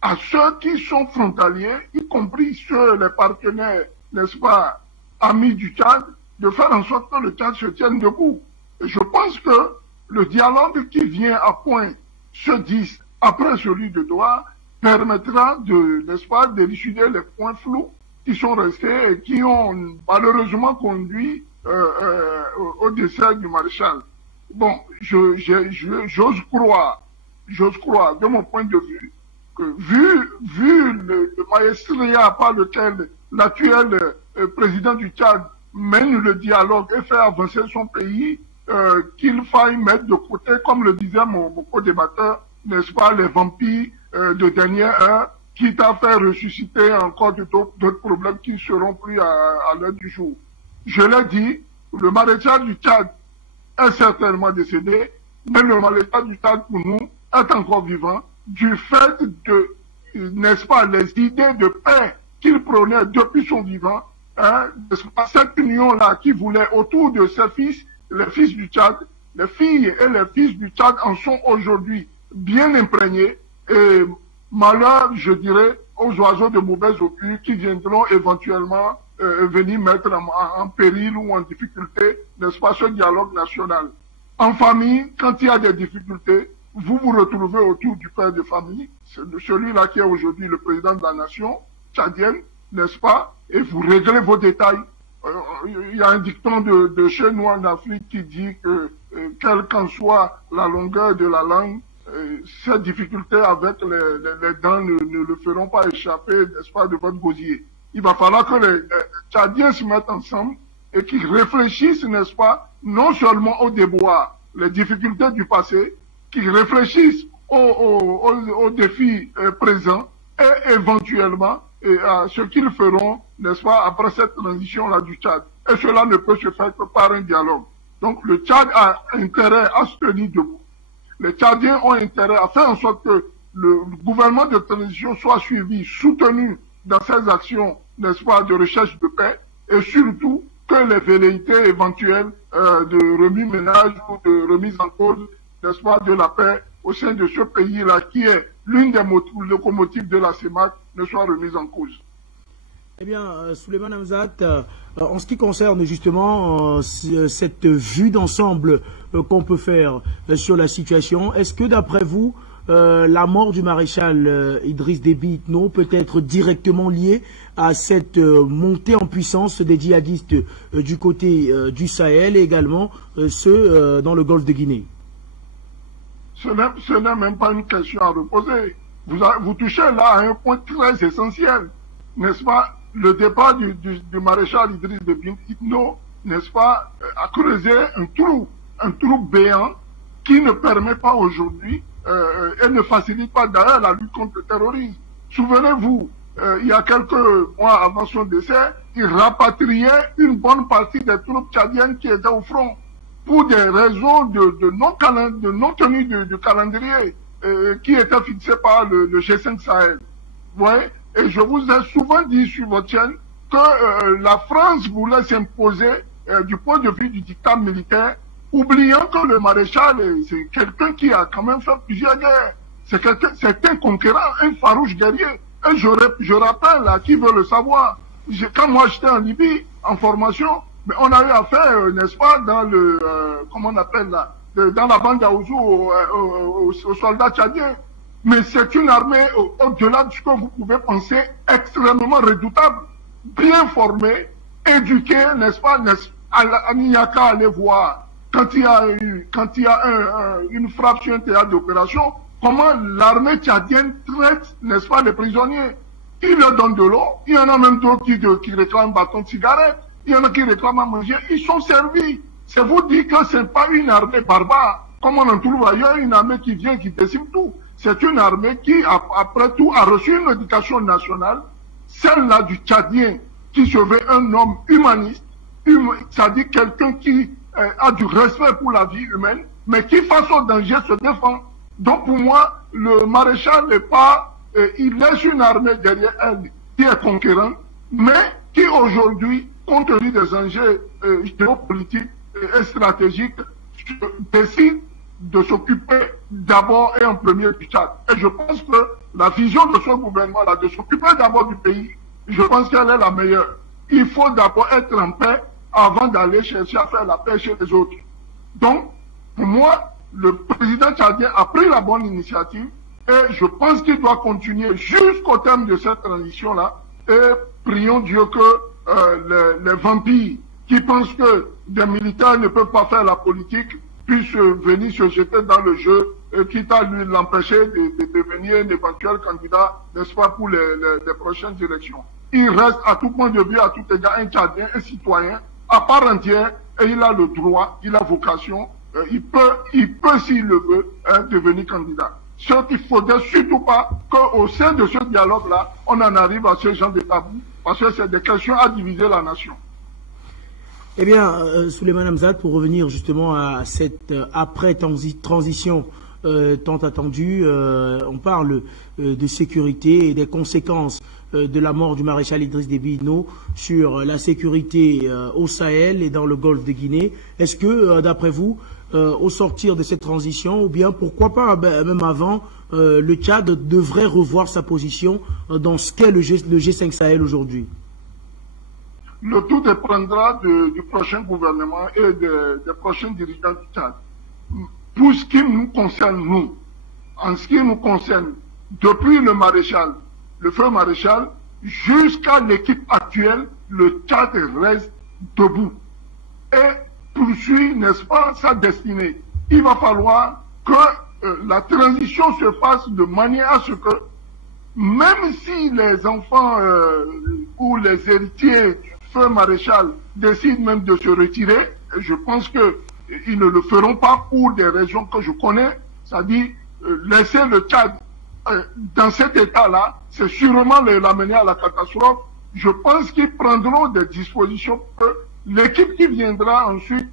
à ceux qui sont frontaliers, y compris les partenaires, n'est-ce pas, amis du Tchad, de faire en sorte que le Tchad se tienne debout. Je pense que le dialogue qui vient à point ce 10 après celui de Doha permettra n'est-ce pas, d'élucider les points flous qui sont restés et qui ont malheureusement conduit au décès du maréchal. Bon, j'ose croire j'ose croire, de mon point de vue, que vu le maestria par lequel l'actuel président du Tchad mène le dialogue et fait avancer son pays, qu'il faille mettre de côté, comme le disait mon co-débatteur, n'est-ce pas, les vampires de dernière heure, quitte à faire ressusciter encore d'autres problèmes qui ne seront plus à l'heure du jour. Je l'ai dit, le maréchal du Tchad est certainement décédé, mais le maréchal du Tchad, pour nous, est encore vivant, du fait de, n'est-ce pas, les idées de paix qu'il prônait depuis son vivant, hein, cette union-là qui voulait autour de ses fils, les fils du Tchad, les filles et les fils du Tchad en sont aujourd'hui bien imprégnés, et malheur, je dirais, aux oiseaux de mauvaise augure qui viendront éventuellement venir mettre en péril ou en difficulté, n'est-ce pas, ce dialogue national. En famille, quand il y a des difficultés, vous vous retrouvez autour du père de famille, celui-là qui est aujourd'hui le président de la nation tchadienne, n'est-ce pas, et vous réglez vos détails. Il y a un dicton de chez nous en Afrique qui dit que, quelle qu'en soit la longueur de la langue, ces difficultés avec les dents ne le feront pas échapper, n'est-ce pas, de votre gosier. Il va falloir que les Tchadiens se mettent ensemble et qu'ils réfléchissent, n'est-ce pas, non seulement aux déboires, les difficultés du passé, qu'ils réfléchissent aux défis présents et éventuellement à ce qu'ils feront, n'est-ce pas, après cette transition-là du Tchad. Et cela ne peut se faire que par un dialogue. Donc le Tchad a intérêt à se tenir debout. Les Tchadiens ont intérêt à faire en sorte que le gouvernement de transition soit suivi, soutenu dans ses actions, n'est-ce pas, de recherche de paix, et surtout que les velléités éventuelles de remue-ménage ou de remise en cause, n'est-ce pas, de la paix au sein de ce pays-là, qui est l'une des locomotives de la CEMAC, ne soit remise en cause. Eh bien, Souleymane Hamzat, en ce qui concerne justement cette vue d'ensemble qu'on peut faire sur la situation, est-ce que d'après vous, la mort du maréchal Idriss Déby Itno peut être directement liée à cette montée en puissance des djihadistes du côté du Sahel et également ceux dans le golfe de Guinée? Ce n'est même pas une question à reposer. Vous touchez là à un point très essentiel, n'est-ce pas? Le départ du maréchal Idriss Déby Itno, n'est-ce pas, a creusé un trou béant qui ne permet pas aujourd'hui et ne facilite pas d'ailleurs la lutte contre le terrorisme. Souvenez-vous, il y a quelques mois avant son décès, il rapatriait une bonne partie des troupes tchadiennes qui étaient au front pour des raisons de non tenue du calendrier qui était fixé par le G5 Sahel. Vous voyez? Et je vous ai souvent dit sur votre chaîne que la France voulait s'imposer du point de vue du dictat militaire, oubliant que le maréchal, c'est quelqu'un qui a quand même fait plusieurs guerres. C'est un conquérant, un farouche guerrier. Et je rappelle à qui veut le savoir, quand moi j'étais en Libye, en formation, mais on a eu affaire, n'est-ce pas, dans le, comment on appelle là, dans la bande d'Aouzou, aux soldats tchadiens. Mais c'est une armée, au-delà de ce que vous pouvez penser, extrêmement redoutable, bien formée, éduquée, n'est-ce pas, il n'y a qu'à aller voir, quand il y a une frappe sur un théâtre d'opération, comment l'armée tchadienne traite, n'est-ce pas, les prisonniers. Ils leur donnent de l'eau, il y en a même d'autres qui réclament un bâton de cigarette, il y en a qui réclament à manger, ils sont servis. C'est vous dire que ce n'est pas une armée barbare, comme on en trouve ailleurs, une armée qui vient, qui décime tout. C'est une armée qui, après tout, a reçu une éducation nationale, celle-là du Tchadien, qui se veut un homme humaniste, c'est-à-dire quelqu'un qui a du respect pour la vie humaine, mais qui, face au danger, se défend. Donc, pour moi, le maréchal n'est pas, il laisse une armée derrière elle qui est conquérante, mais qui aujourd'hui, compte tenu des enjeux géopolitiques et stratégiques, décide de s'occuper d'abord et en premier du Tchad. Et je pense que la vision de ce gouvernement-là, de s'occuper d'abord du pays, je pense qu'elle est la meilleure. Il faut d'abord être en paix avant d'aller chercher à faire la paix chez les autres. Donc, pour moi, le président tchadien a pris la bonne initiative et je pense qu'il doit continuer jusqu'au terme de cette transition-là. Et prions Dieu que les vampires qui pensent que des militaires ne peuvent pas faire la politique puissent venir se jeter dans le jeu quitte à lui l'empêcher de devenir un éventuel candidat, n'est-ce pas, pour les prochaines élections. Il reste à tout point de vue, à tout égard, un Tchadien, un citoyen, à part entière, et il a le droit, il a vocation, il peut s'il le veut, devenir candidat. Ce qu'il ne faudrait surtout pas qu'au sein de ce dialogue-là, on en arrive à ce genre de tabou, parce que c'est des questions à diviser la nation. Eh bien, Souleymane Hamzat, pour revenir justement à cette après-transition tant attendue, on parle de sécurité et des conséquences de la mort du maréchal Idriss Déby Itno sur la sécurité au Sahel et dans le golfe de Guinée. Est-ce que, d'après vous, au sortir de cette transition, ou bien pourquoi pas même avant, le Tchad devrait revoir sa position dans ce qu'est le G5 Sahel aujourd'hui? Le tout dépendra du prochain gouvernement et des prochains dirigeants du Tchad. Pour ce qui nous concerne, nous, en ce qui nous concerne, depuis le feu maréchal, jusqu'à l'équipe actuelle, le Tchad reste debout et poursuit, n'est-ce pas, sa destinée. Il va falloir que la transition se fasse de manière à ce que, même si les enfants ou les héritiers du feu maréchal décident même de se retirer, et je pense qu'ils ne le feront pas pour des raisons que je connais, c'est-à-dire laisser le Tchad dans cet état-là, c'est sûrement l'amener à la catastrophe. Je pense qu'ils prendront des dispositions pour que l'équipe qui viendra ensuite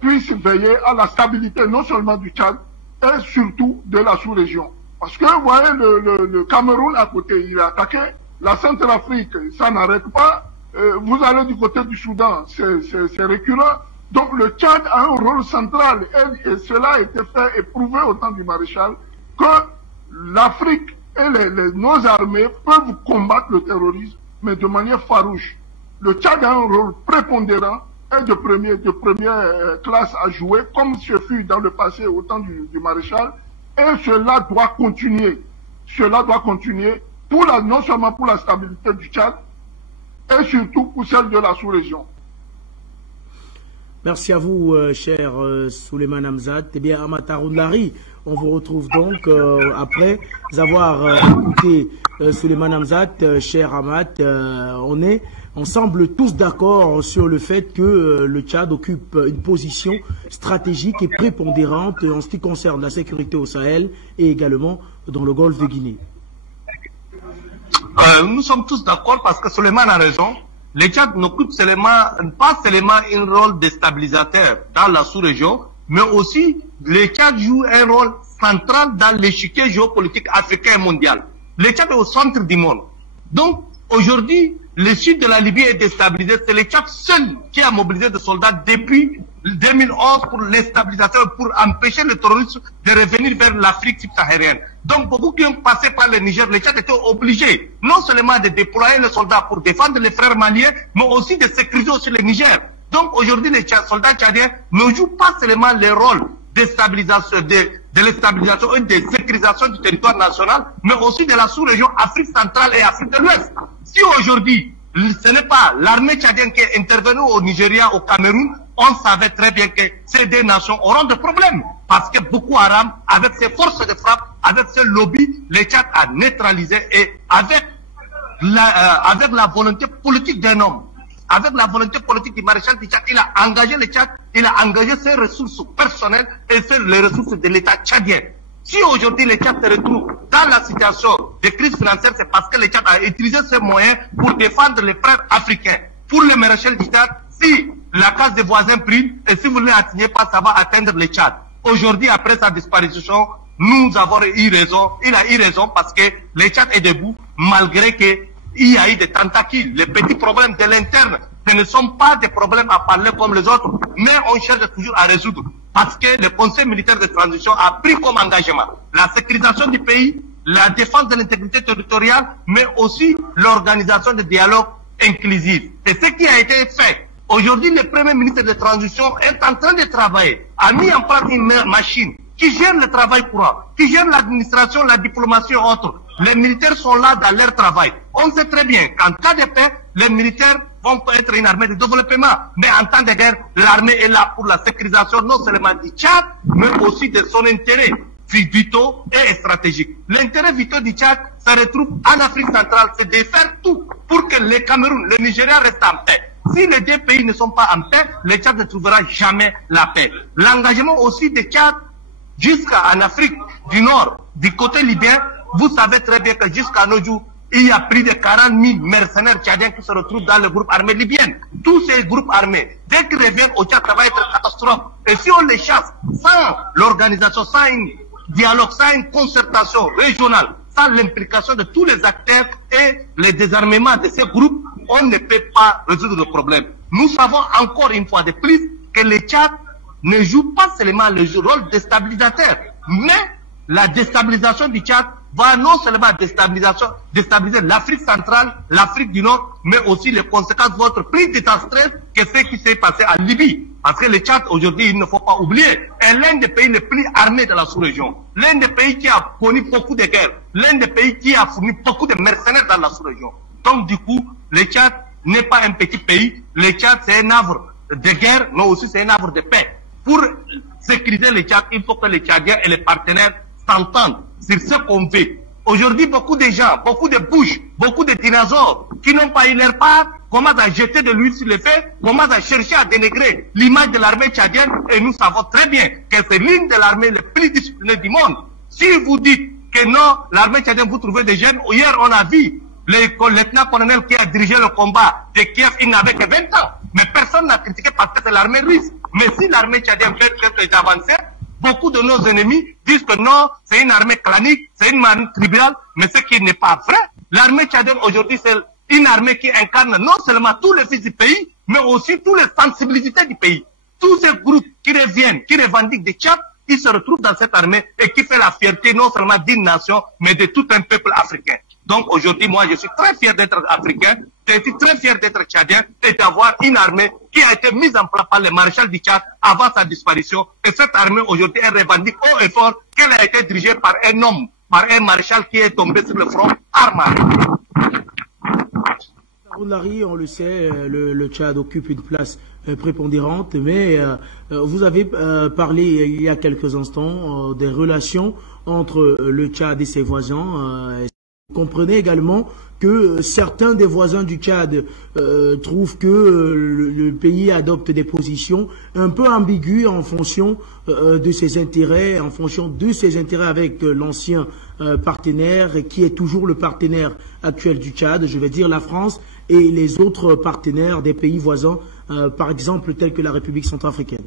puisse veiller à la stabilité non seulement du Tchad, et surtout de la sous-région. Parce que, vous voyez, le Cameroun à côté, il est attaqué. La Centrafrique, ça n'arrête pas. Vous allez du côté du Soudan, c'est récurrent. Donc le Tchad a un rôle central et cela a été fait et prouvé au temps du maréchal que l'Afrique et nos armées peuvent combattre le terrorisme, mais de manière farouche. Le Tchad a un rôle prépondérant et de première classe à jouer, comme ce fut dans le passé au temps du maréchal, et cela doit continuer. Cela doit continuer non seulement pour la stabilité du Tchad, et surtout pour celle de la sous-région. Merci à vous, cher Souleymane Hamzat. Eh bien, Amata Roundlari, on vous retrouve donc après avoir écouté Souleymane Hamzat, cher Amat. On semble tous d'accord sur le fait que le Tchad occupe une position stratégique et prépondérante en ce qui concerne la sécurité au Sahel et également dans le golfe de Guinée. Nous sommes tous d'accord parce que Souleymane a raison. Le Tchad n'occupe pas seulement un rôle de stabilisateur dans la sous-région, mais aussi le Tchad joue un rôle central dans l'échiquier géopolitique africain et mondial. Le Tchad est au centre du monde. Donc, aujourd'hui, le sud de la Libye est déstabilisé. C'est le Tchad seul qui a mobilisé des soldats depuis 2011 pour l'instabilisation, pour empêcher le terrorisme de revenir vers l'Afrique subsaharienne. Donc, beaucoup qui ont passé par le Niger, le Tchad était obligé non seulement de déployer les soldats pour défendre les frères maliens, mais aussi de sécuriser aussi le Niger. Donc, aujourd'hui, les soldats tchadiens ne jouent pas seulement le rôle de stabilisation, de l'instabilisation et de sécurisation du territoire national, mais aussi de la sous-région Afrique centrale et Afrique de l'Ouest. Si aujourd'hui, ce n'est pas l'armée tchadienne qui est intervenue au Nigeria, au Cameroun, on savait très bien que ces deux nations auront des problèmes. Parce que Boko Haram, avec ses forces de frappe, avec ses lobbies, le Tchad a neutralisé et avec la volonté politique d'un homme, avec la volonté politique du maréchal du Tchad, il a engagé le Tchad, il a engagé ses ressources personnelles et les ressources de l'État tchadien. Si aujourd'hui le Tchad se retrouve dans la situation de crise financière, c'est parce que le Tchad a utilisé ses moyens pour défendre les frères africains. Pour le maréchal du Tchad, si la case des voisins brille et si vous ne l'atteignez pas, ça va atteindre le Tchad. Aujourd'hui, après sa disparition, nous avons eu raison. Il a eu raison parce que le Tchad est debout malgré qu'il y a eu des tentacules. Les petits problèmes de l'interne, ce ne sont pas des problèmes à parler comme les autres, mais on cherche toujours à résoudre. Parce que le Conseil militaire de transition a pris comme engagement la sécurisation du pays, la défense de l'intégrité territoriale, mais aussi l'organisation de dialogue inclusif. Et ce qui a été fait, aujourd'hui le Premier ministre de transition est en train de travailler, a mis en place une machine qui gère le travail courant, qui gère l'administration, la diplomatie et autres. Les militaires sont là dans leur travail. On sait très bien qu'en cas de paix, les militaires vont être une armée de développement. Mais en temps de guerre, l'armée est là pour la sécurisation non seulement du Tchad, mais aussi de son intérêt. vitaux et stratégiques. L'intérêt vital du Tchad se retrouve en Afrique centrale, c'est de faire tout pour que le Cameroun, le Nigeria restent en paix. Si les deux pays ne sont pas en paix, le Tchad ne trouvera jamais la paix. L'engagement aussi du Tchad jusqu'en Afrique du Nord, du côté libyen, vous savez très bien que jusqu'à nos jours, il y a plus de 40 000 mercenaires tchadiens qui se retrouvent dans le groupe armé libyen. Tous ces groupes armés, dès qu'ils reviennent au Tchad, ça va être une catastrophe. Et si on les chasse sans l'organisation, sans un dialogue, sans une concertation régionale, sans l'implication de tous les acteurs et le désarmement de ces groupes, on ne peut pas résoudre le problème. Nous savons encore une fois de plus que le Tchad ne joue pas seulement le rôle déstabilisateur, mais la déstabilisation du Tchad va non seulement déstabiliser l'Afrique centrale, l'Afrique du Nord, mais aussi les conséquences vont être plus désastreuses que ce qui s'est passé en Libye. Parce que le Tchad, aujourd'hui, il ne faut pas oublier, est l'un des pays les plus armés de la sous-région. L'un des pays qui a fourni beaucoup de guerres. L'un des pays qui a fourni beaucoup de mercenaires dans la sous-région. Donc, du coup, le Tchad n'est pas un petit pays. Le Tchad, c'est un havre de guerre, mais aussi c'est un havre de paix. Pour sécuriser le Tchad, il faut que les Tchadiens et les partenaires s'entendent sur ce qu'on veut. Aujourd'hui, beaucoup de gens, beaucoup de bouches, beaucoup de dinosaures qui n'ont pas eu leur part, commencent à jeter de l'huile sur le feu, commencent à chercher à dénigrer l'image de l'armée tchadienne, et nous savons très bien que c'est l'une de l'armée les plus disciplinées du monde. Si vous dites que non, l'armée tchadienne, vous trouvez des jeunes, hier on a vu le lieutenant-colonel qui a dirigé le combat de Kiev, il n'avait que 20 ans. Mais personne n'a critiqué parce que c'est l'armée russe. Mais si l'armée tchadienne fait quelques avancées, beaucoup de nos ennemis disent que non, c'est une armée clanique, c'est une armée tribale, mais ce qui n'est pas vrai. L'armée tchadienne aujourd'hui, c'est une armée qui incarne non seulement tous les fils du pays, mais aussi toutes les sensibilités du pays. Tous ces groupes qui reviennent, qui revendiquent des Tchad, ils se retrouvent dans cette armée et qui fait la fierté non seulement d'une nation, mais de tout un peuple africain. Donc aujourd'hui, moi, je suis très fier d'être africain, je suis très fier d'être tchadien et d'avoir une armée qui a été mise en place par le maréchal du Tchad avant sa disparition. Et cette armée, aujourd'hui, elle revendique haut et fort qu'elle a été dirigée par un homme, par un maréchal qui est tombé sur le front armé. On le sait, le Tchad occupe une place prépondérante, mais vous avez parlé il y a quelques instants des relations entre le Tchad et ses voisins. Vous comprenez également que certains des voisins du Tchad trouvent que le pays adopte des positions un peu ambiguës en fonction de ses intérêts, avec l'ancien partenaire qui est toujours le partenaire actuel du Tchad, je vais dire la France, et les autres partenaires des pays voisins, par exemple tels que la République centrafricaine.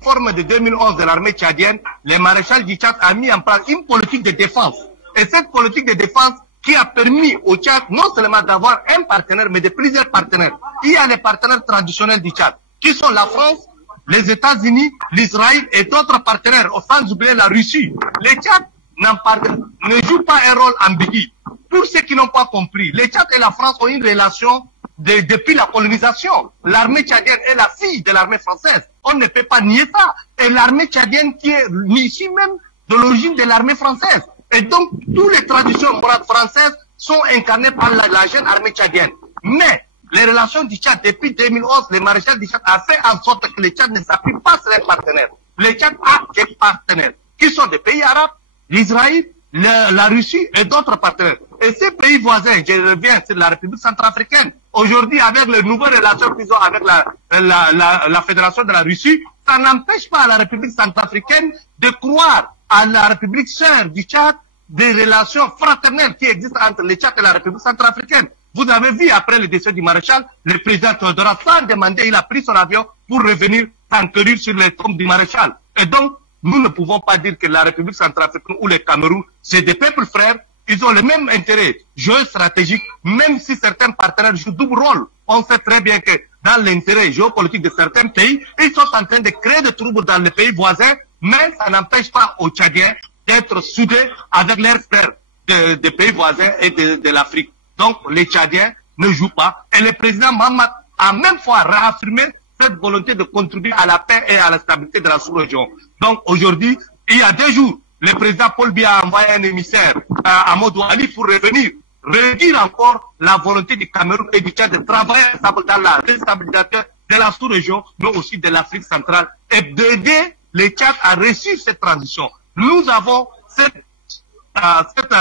Forme de 2011 de l'armée tchadienne, le maréchal du Tchad a mis en place une politique de défense. Et cette politique de défense qui a permis au Tchad non seulement d'avoir un partenaire, mais de plusieurs partenaires. Il y a les partenaires traditionnels du Tchad, qui sont la France, les États-Unis, l'Israël et d'autres partenaires, sans oublier la Russie. Le Tchad ne joue pas un rôle ambigu. Pour ceux qui n'ont pas compris, le Tchad et la France ont une relation depuis la colonisation. L'armée tchadienne est la fille de l'armée française. On ne peut pas nier ça. Et l'armée tchadienne qui est issue même de l'origine de l'armée française. Et donc, toutes les traditions morales françaises sont incarnées par la jeune armée tchadienne. Mais, les relations du Tchad, depuis 2011, le maréchal du Tchad a fait en sorte que le Tchad ne s'appuie pas sur les partenaires. Le Tchad a des partenaires, qui sont des pays arabes, l'Israël, la Russie et d'autres partenaires. Et ces pays voisins, je reviens sur la République centrafricaine, aujourd'hui avec les nouvelles relations qu'ils ont avec la Fédération de la Russie, ça n'empêche pas la République centrafricaine de croire à la République sœur du Tchad, des relations fraternelles qui existent entre le Tchad et la République centrafricaine. Vous avez vu après le décès du maréchal, le président Théodora, sans demander, il a pris son avion pour revenir s'enquérir sur les tombes du maréchal. Et donc, nous ne pouvons pas dire que la République centrafricaine ou le Cameroun, c'est des peuples frères, ils ont le même intérêt géostratégique, même si certains partenaires jouent double rôle. On sait très bien que dans l'intérêt géopolitique de certains pays, ils sont en train de créer des troubles dans les pays voisins, mais ça n'empêche pas aux Tchadiens d'être soudés avec leurs frères des pays voisins et de l'Afrique. Donc, les Tchadiens ne jouent pas. Et le président Mohamed a même fois réaffirmé cette volonté de contribuer à la paix et à la stabilité de la sous-région. Donc, aujourd'hui, il y a 2 jours, le président Paul Biya a envoyé un émissaire à Amadou Ali pour revenir, redire encore la volonté du Cameroun et du Tchad de travailler ensemble dans la déstabilisation de la sous-région, mais aussi de l'Afrique centrale, et d'aider le Tchad a reçu cette transition. Nous avons cette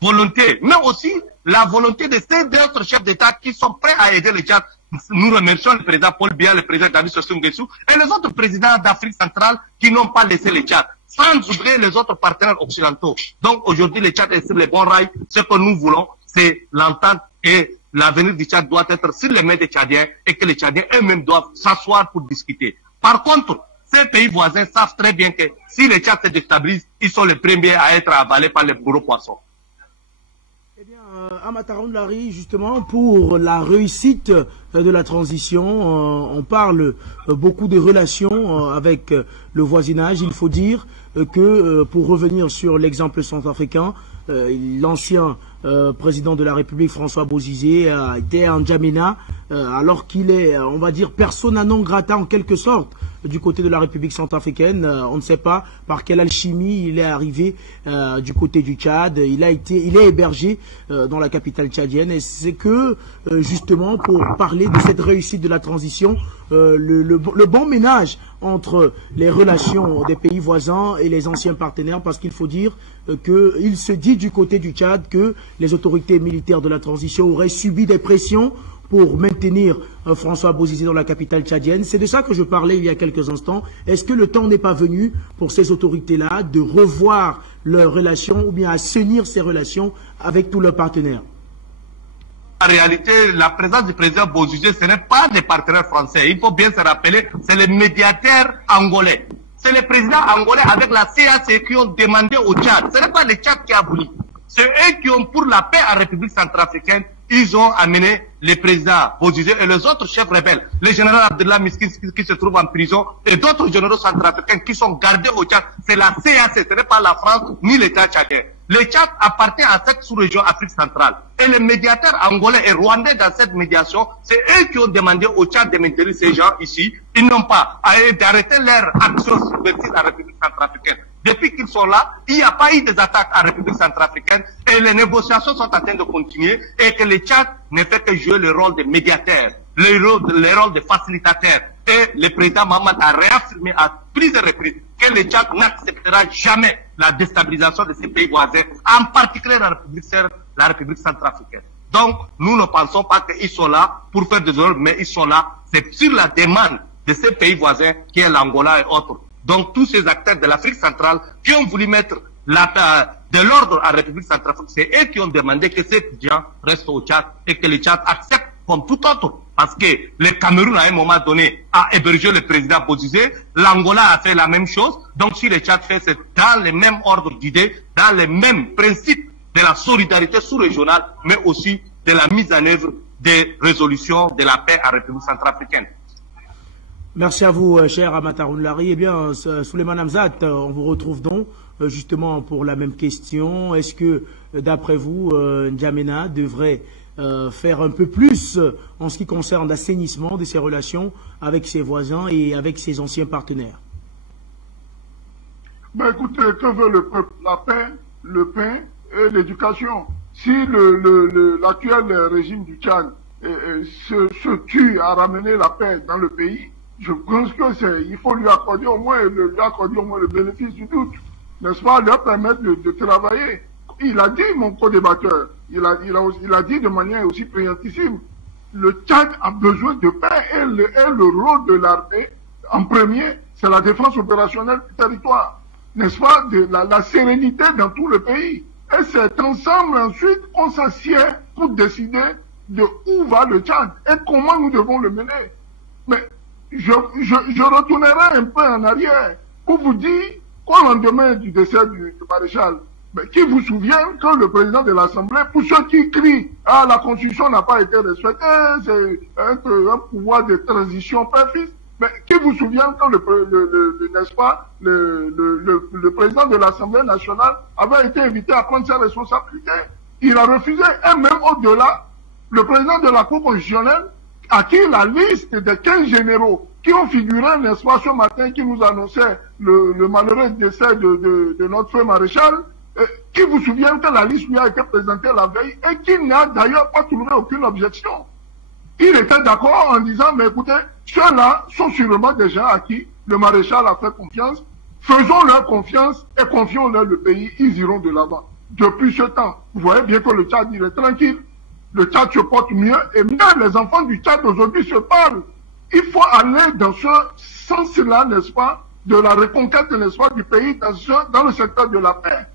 volonté, mais aussi la volonté de ces autres chefs d'État qui sont prêts à aider le Tchad. Nous remercions le président Paul Biya, le président David Sassou Nguesso et les autres présidents d'Afrique centrale qui n'ont pas laissé le Tchad, sans oublier les autres partenaires occidentaux. Donc aujourd'hui, le Tchad est sur les bons rails. Ce que nous voulons, c'est l'entente et l'avenir du Tchad doit être sur les mains des Tchadiens et que les Tchadiens eux-mêmes doivent s'asseoir pour discuter. Par contre, ces pays voisins savent très bien que si le Tchad se déstabilise, ils sont les premiers à être avalés par les gros poissons. Eh bien, Amataroun Larry, justement, pour la réussite de la transition, on parle beaucoup de relations avec le voisinage. Il faut dire que, pour revenir sur l'exemple centrafricain, l'ancien président de la République, François Bozizé, était en N'Djamena, alors qu'il est, on va dire, persona non grata en quelque sorte du côté de la République centrafricaine. On ne sait pas par quelle alchimie il est arrivé du côté du Tchad. Il est hébergé dans la capitale tchadienne, et c'est que justement pour parler de cette réussite de la transition, le bon ménage entre les relations des pays voisins et les anciens partenaires, parce qu'il faut dire qu'il se dit du côté du Tchad que les autorités militaires de la transition auraient subi des pressions pour maintenir François Bozizé dans la capitale tchadienne. C'est de ça que je parlais il y a quelques instants. Est-ce que le temps n'est pas venu pour ces autorités-là de revoir leurs relations ou bien assainir ces relations avec tous leurs partenaires? En réalité, la présence du président Bozizé, ce n'est pas des partenaires français. Il faut bien se rappeler, c'est les médiateurs angolais. C'est les présidents angolais avec la CAC qui ont demandé au Tchad. Ce n'est pas le Tchad qui a voulu. C'est eux qui ont, pour la paix en République centrafricaine, ils ont amené les présidents Bozizé et les autres chefs rebelles, le général Abdullah Miskin qui se trouve en prison et d'autres généraux centrafricains qui sont gardés au Tchad. C'est la CAC, ce n'est pas la France ni l'État tchadien. Le Tchad appartient à cette sous-région Afrique centrale. Et les médiateurs angolais et rwandais dans cette médiation, c'est eux qui ont demandé au Tchad de maintenir ces gens ici. Ils n'ont pas d'arrêter leur action subversive en République centrafricaine. Depuis qu'ils sont là, il n'y a pas eu des attaques en République centrafricaine et les négociations sont en train de continuer et que le Tchad ne fait que jouer le rôle de médiateur, le rôle de facilitateur. Et le président Mohamed a réaffirmé à plusieurs reprises que le Tchad n'acceptera jamais la déstabilisation de ces pays voisins, en particulier la République centrafricaine. Donc, nous ne pensons pas qu'ils sont là pour faire des erreurs, mais ils sont là, c'est sur la demande de ces pays voisins qui est l'Angola et autres. Donc, tous ces acteurs de l'Afrique centrale qui ont voulu mettre de l'ordre à la République centrafricaine, c'est eux qui ont demandé que ces gens restent au Tchad et que le Tchad accepte comme tout autre. Parce que le Cameroun, à un moment donné, a hébergé le président Bozizé, l'Angola a fait la même chose. Donc, si le Tchad fait, c'est dans le même ordre d'idées, dans les mêmes principes de la solidarité sous-régionale, mais aussi de la mise en œuvre des résolutions de la paix en République centrafricaine. Merci à vous, cher Amataroun Larry. Eh bien, Souleymane Hamzat, on vous retrouve donc justement pour la même question. Est-ce que, d'après vous, N'Djamena devrait faire un peu plus en ce qui concerne l'assainissement de ses relations avec ses voisins et avec ses anciens partenaires? Ben écoutez, que veut le peuple? La paix, le pain et l'éducation. Si l'actuel régime du Tchad se tue à ramener la paix dans le pays, je pense que il faut lui accorder au moins le bénéfice du doute, n'est-ce pas, leur permettre de travailler. Il a dit, mon co-débatteur, il a dit de manière aussi préemptive, le Tchad a besoin de paix et le rôle de l'armée, en premier, c'est la défense opérationnelle du territoire, n'est-ce pas, de la sérénité dans tout le pays. Et c'est ensemble ensuite qu'on s'assied pour décider de où va le Tchad et comment nous devons le mener. Mais je retournerai un peu en arrière pour vous dire qu'au lendemain du décès du maréchal, mais qui vous souvient que le président de l'Assemblée, pour ceux qui crient « Ah, la Constitution n'a pas été respectée, c'est un pouvoir de transition père-fils », mais qui vous souvient que n'est-ce pas, le président de l'Assemblée nationale avait été invité à prendre ses responsabilités. Il a refusé, et même au-delà, le président de la Cour constitutionnelle a qui la liste des 15 généraux qui ont figuré, n'est-ce pas, ce matin, qui nous annonçait le malheureux décès de notre frère maréchal, qui vous souvient que la liste lui a été présentée la veille et qui n'a d'ailleurs pas trouvé aucune objection. Il était d'accord en disant, mais écoutez, ceux-là sont sûrement des gens à qui Le maréchal a fait confiance. Faisons-leur confiance et confions-leur le pays. Ils iront de l'avant. Depuis ce temps, vous voyez bien que le Tchad, il est tranquille. Le Tchad se porte mieux et même les enfants du Tchad aujourd'hui se parlent. Il faut aller dans ce sens-là, n'est-ce pas, de la reconquête, n'est-ce pas, du pays dans le secteur de la paix.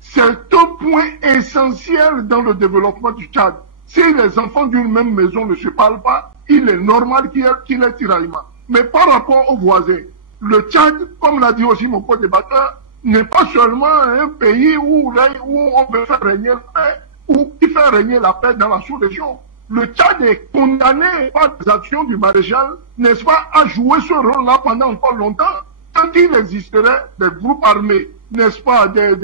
C'est un point essentiel dans le développement du Tchad. Si les enfants d'une même maison ne se parlent pas, il est normal qu'il y ait tiraillement. Mais par rapport aux voisins, le Tchad, comme l'a dit aussi mon co-débatteur, n'est pas seulement un pays où on veut faire régner la paix, ou qui fait régner la paix dans la sous-région. Le Tchad est condamné par les actions du maréchal, n'est-ce pas, à jouer ce rôle-là pendant encore longtemps. Quand il existerait des groupes armés, n'est-ce pas, des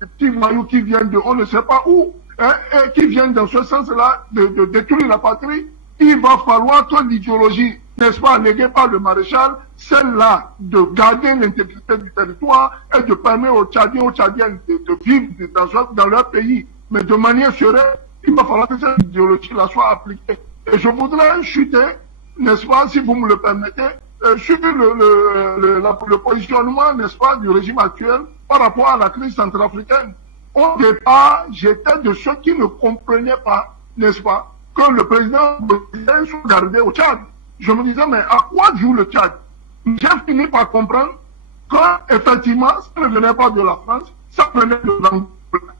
petits maillots qui viennent de on ne sait pas où, hein, et qui viennent dans ce sens-là de détruire la patrie, il va falloir que l'idéologie, n'est-ce pas, léguée par le maréchal, celle-là de garder l'intégrité du territoire et de permettre aux Tchadiens de vivre dans leur pays, mais de manière sereine. Il va falloir que cette idéologie-là soit appliquée. Et je voudrais chuter, n'est-ce pas, si vous me le permettez, sur le positionnement, n'est-ce pas, du régime actuel par rapport à la crise centrafricaine. Au départ, j'étais de ceux qui ne comprenaient pas, n'est-ce pas, que le président soit gardé au Tchad. Je me disais, mais à quoi joue le Tchad? J'ai fini par comprendre que, effectivement, ça ne venait pas de la France, ça venait de l'Angleterre,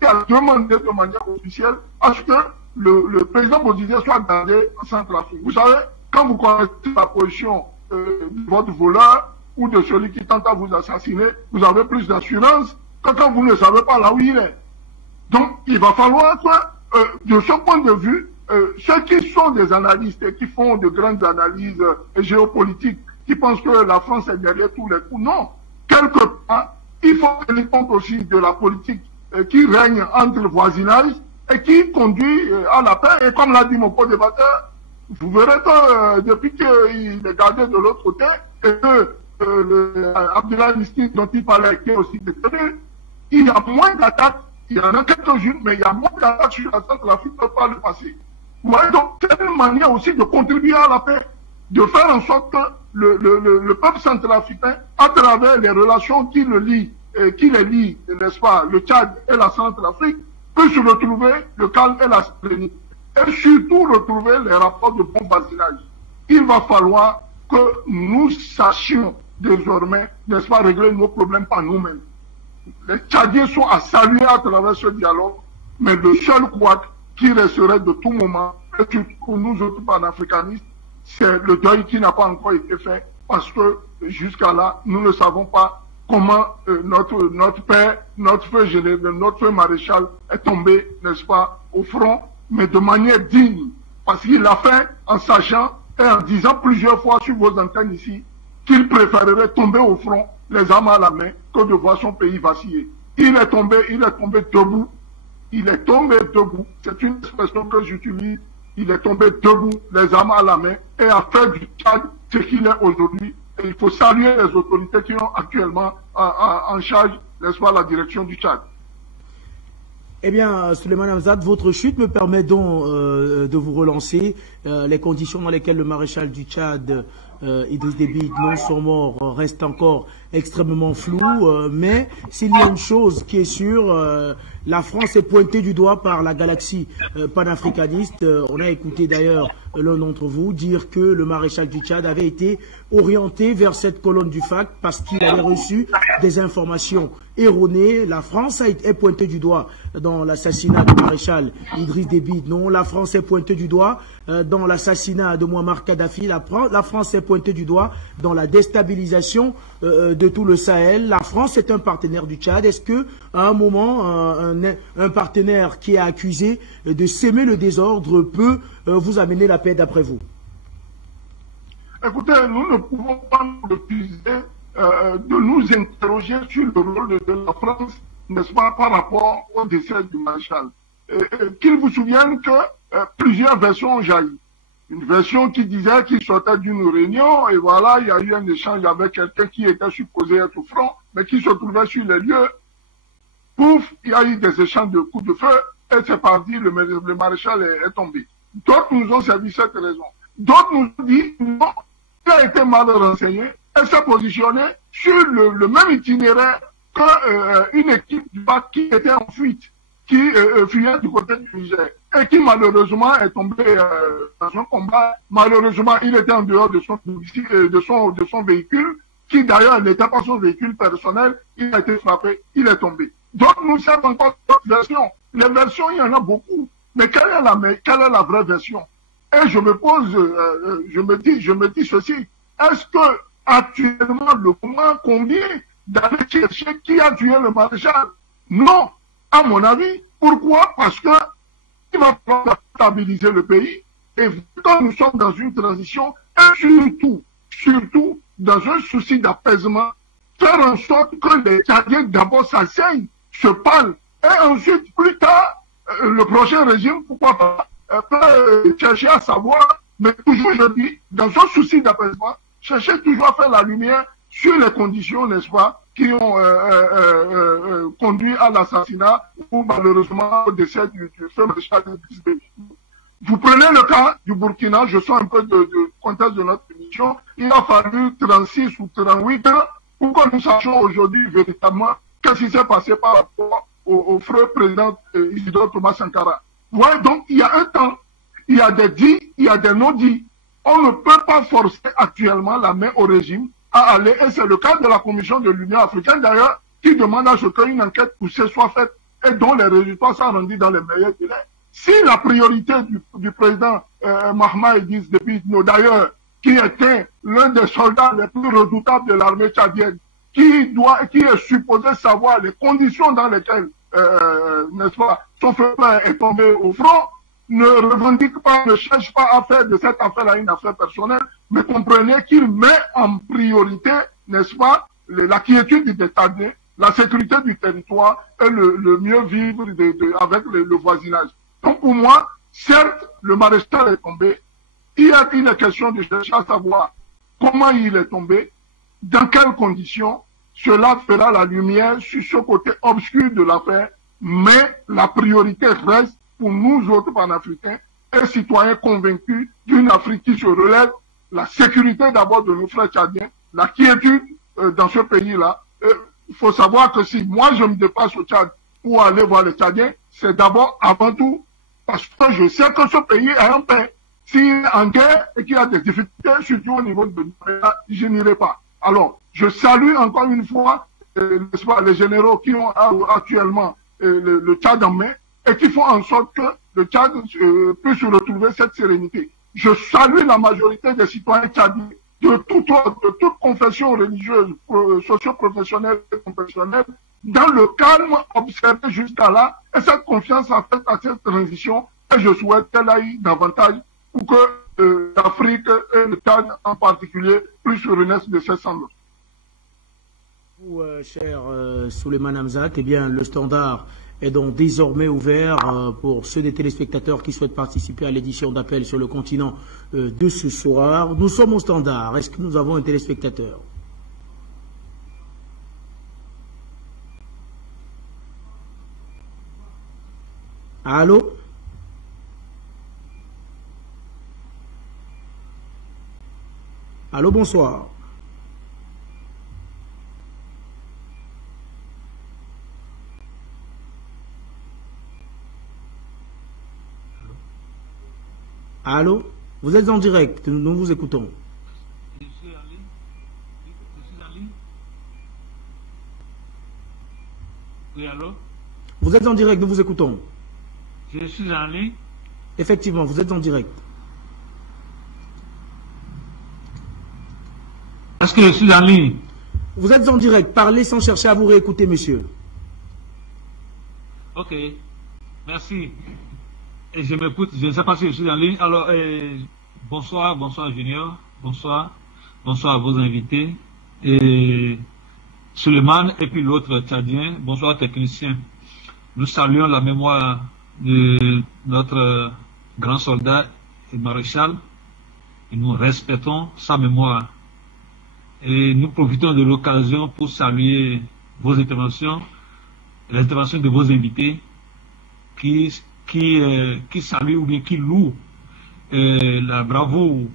qui a demandé de manière officielle à ce que le président Bozizé soit gardé en Centrafrique. Vous savez, quand vous connaissez la position de votre voleur ou de celui qui tente à vous assassiner, vous avez plus d'assurance que quand vous ne savez pas là où il est. Donc, il va falloir que, de ce point de vue, ceux qui sont des analystes et qui font de grandes analyses géopolitiques, qui pensent que la France est derrière tous les coups, non. Quelque part, il faut tenir compte aussi de la politique qui règne entre le voisinage et qui conduit à la paix. Et comme l'a dit mon co-débatteur, vous verrez que depuis qu'il est gardé de l'autre côté et que Abdullah Nistin dont il parlait qui est aussi détenu, il y a moins d'attaques, il y en a quelques-unes, mais il y a moins d'attaques sur la Centrafrique que par le passé. Vous voyez, donc c'est une manière aussi de contribuer à la paix, de faire en sorte que le peuple centrafricain, à travers les relations qui les lient, n'est-ce pas, le Tchad et la Centrafrique, peut se retrouver le calme et la sérénité. Et surtout retrouver les rapports de bon voisinage. Il va falloir que nous sachions désormais, n'est-ce pas, régler nos problèmes par nous-mêmes. Les Tchadiens sont à saluer à travers ce dialogue, mais le seul couac qui resterait de tout moment, et surtout pour nous autres panafricanistes, c'est le deuil qui n'a pas encore été fait, parce que jusqu'à là, nous ne savons pas comment notre père, notre feu maréchal est tombé, n'est-ce pas, au front, mais de manière digne, parce qu'il l'a fait en sachant et en disant plusieurs fois sur vos antennes ici qu'il préférerait tomber au front, les armes à la main, que de voir son pays vaciller. Il est tombé debout. Il est tombé debout. C'est une expression que j'utilise. Il est tombé debout, les armes à la main, et a fait du Tchad ce qu'il est aujourd'hui. Et il faut saluer les autorités qui ont actuellement en charge, n'est-ce pas, la direction du Tchad. Eh bien, Souleymane Hamzat, votre chute me permet donc de vous relancer. Les conditions dans lesquelles le maréchal du Tchad, Idriss Déby Itno, sont morts restent encore extrêmement floues. Mais s'il y a une chose qui est sûre, la France est pointée du doigt par la galaxie panafricaniste. On a écouté d'ailleurs l'un d'entre vous dire que le maréchal du Tchad avait été orienté vers cette colonne du FAC parce qu'il avait reçu des informations erronées. La France est pointée du doigt dans l'assassinat du maréchal Idriss Déby Itno. La France est pointée du doigt dans l'assassinat de Muammar Kadhafi. La France est pointée du doigt dans la déstabilisation de tout le Sahel. La France est un partenaire du Tchad. Est-ce que à un moment, un partenaire qui est accusé de s'aimer le désordre peut vous amener la paix d'après vous? Écoutez, nous ne pouvons pas nous refuser de nous interroger sur le rôle de la France, n'est-ce pas, par rapport au décès du maréchal. Qu'il vous souvienne que plusieurs versions ont jailli. Une version qui disait qu'il sortait d'une réunion et voilà, il y a eu un échange avec quelqu'un qui était supposé être au front, mais qui se trouvait sur les lieux. Pouf, il y a eu des échanges de coups de feu et c'est parti, le maréchal est tombé. D'autres nous ont servi cette raison. D'autres nous ont dit non, il a été mal renseigné Elle s'est positionnée sur le même itinéraire qu'une équipe du BAC qui était en fuite, qui fuyait du côté du Niger, et qui malheureusement est tombé dans un combat. Malheureusement, il était en dehors de son véhicule, qui d'ailleurs n'était pas son véhicule personnel. Il a été frappé, il est tombé. Donc nous sommes encore d'autres versions. Les versions, il y en a beaucoup. Mais quelle est la vraie version? Et je me pose, je me dis ceci. Est-ce que actuellement le moment convient d'aller chercher qui a tué le maréchal? Non, à mon avis. Pourquoi? Parce que il va falloir stabiliser le pays. Et quand nous sommes dans une transition, et surtout dans un souci d'apaisement, faire en sorte que les Tchadiens d'abord s'asseyent, se parlent, et ensuite, plus tard, le prochain régime, pourquoi pas, peut chercher à savoir, mais toujours je dis, dans un souci d'apaisement, chercher toujours à faire la lumière sur les conditions, n'est-ce pas, qui ont conduit à l'assassinat ou malheureusement au décès du feu maréchal Idriss Déby. Vous prenez le cas du Burkina, je sors un peu de contexte de notre émission, il a fallu 36 ou 38 ans pour que nous sachions aujourd'hui véritablement qu'est-ce qui s'est passé par rapport au frère président Isidore Thomas Sankara. Ouais, donc il y a un temps, il y a des dits, il y a des non-dits. On ne peut pas forcer actuellement la main au régime à aller, et c'est le cas de la Commission de l'Union africaine d'ailleurs, qui demande à ce qu'une enquête poussée soit faite et dont les résultats soient rendus dans les meilleurs délais. Si la priorité du président Mahamat Idriss Déby, d'ailleurs, qui était l'un des soldats les plus redoutables de l'armée tchadienne, qui est supposé savoir les conditions dans lesquelles, n'est-ce pas, son frère est tombé au front, ne revendique pas, ne cherche pas à faire de cette affaire-là une affaire personnelle, mais comprenez qu'il met en priorité, n'est-ce pas, la quiétude des Tchadiens, la sécurité du territoire et le mieux vivre avec le voisinage. Donc pour moi, certes, le maréchal est tombé, il y a une question de chercher à savoir comment il est tombé, dans quelles conditions. Cela fera la lumière sur ce côté obscur de l'affaire, mais la priorité reste pour nous autres panafricains et citoyens convaincus d'une Afrique qui se relève, la sécurité d'abord de nos frères tchadiens, la quiétude dans ce pays-là. Il faut savoir que si moi je me déplace au Tchad pour aller voir les Tchadiens, c'est d'abord, avant tout, parce que je sais que ce pays est en paix. S'il est en guerre et qu'il y a des difficultés, surtout au niveau de je n'irai pas. Alors, je salue encore une fois n'est-ce pas, les généraux qui ont actuellement le Tchad en main et qui font en sorte que le Tchad puisse retrouver cette sérénité. Je salue la majorité des citoyens tchadiens de toute confession religieuse, socio-professionnelle et confessionnelle, dans le calme observé jusqu'à là, et cette confiance a fait à cette transition, et je souhaite qu'elle aille davantage pour que l'Afrique et le Tchad en particulier puissent renaître de ses cendres. Vous, cher Souleymane Hamzat, eh bien, le standard est donc désormais ouvert pour ceux des téléspectateurs qui souhaitent participer à l'édition d'appel sur le continent de ce soir. Nous sommes au standard. Est-ce que nous avons un téléspectateur? Allô? Allô, bonsoir. Allô? Vous êtes en direct, nous vous écoutons. Je suis en ligne. Je suis en ligne. Oui, allô? Vous êtes en direct, nous vous écoutons. Je suis en ligne. Effectivement, vous êtes en direct. Est-ce que je suis en ligne? Vous êtes en direct, parlez sans chercher à vous réécouter, monsieur. Ok, merci. Et je m'écoute, je ne sais pas si je suis en ligne. Alors, bonsoir Junior, bonsoir à vos invités, et Souleymane et puis l'autre tchadien, bonsoir technicien. Nous saluons la mémoire de notre grand soldat et maréchal, et nous respectons sa mémoire. Et nous profitons de l'occasion pour saluer vos interventions, les interventions de vos invités, qui salue ou bien qui loue la bravoure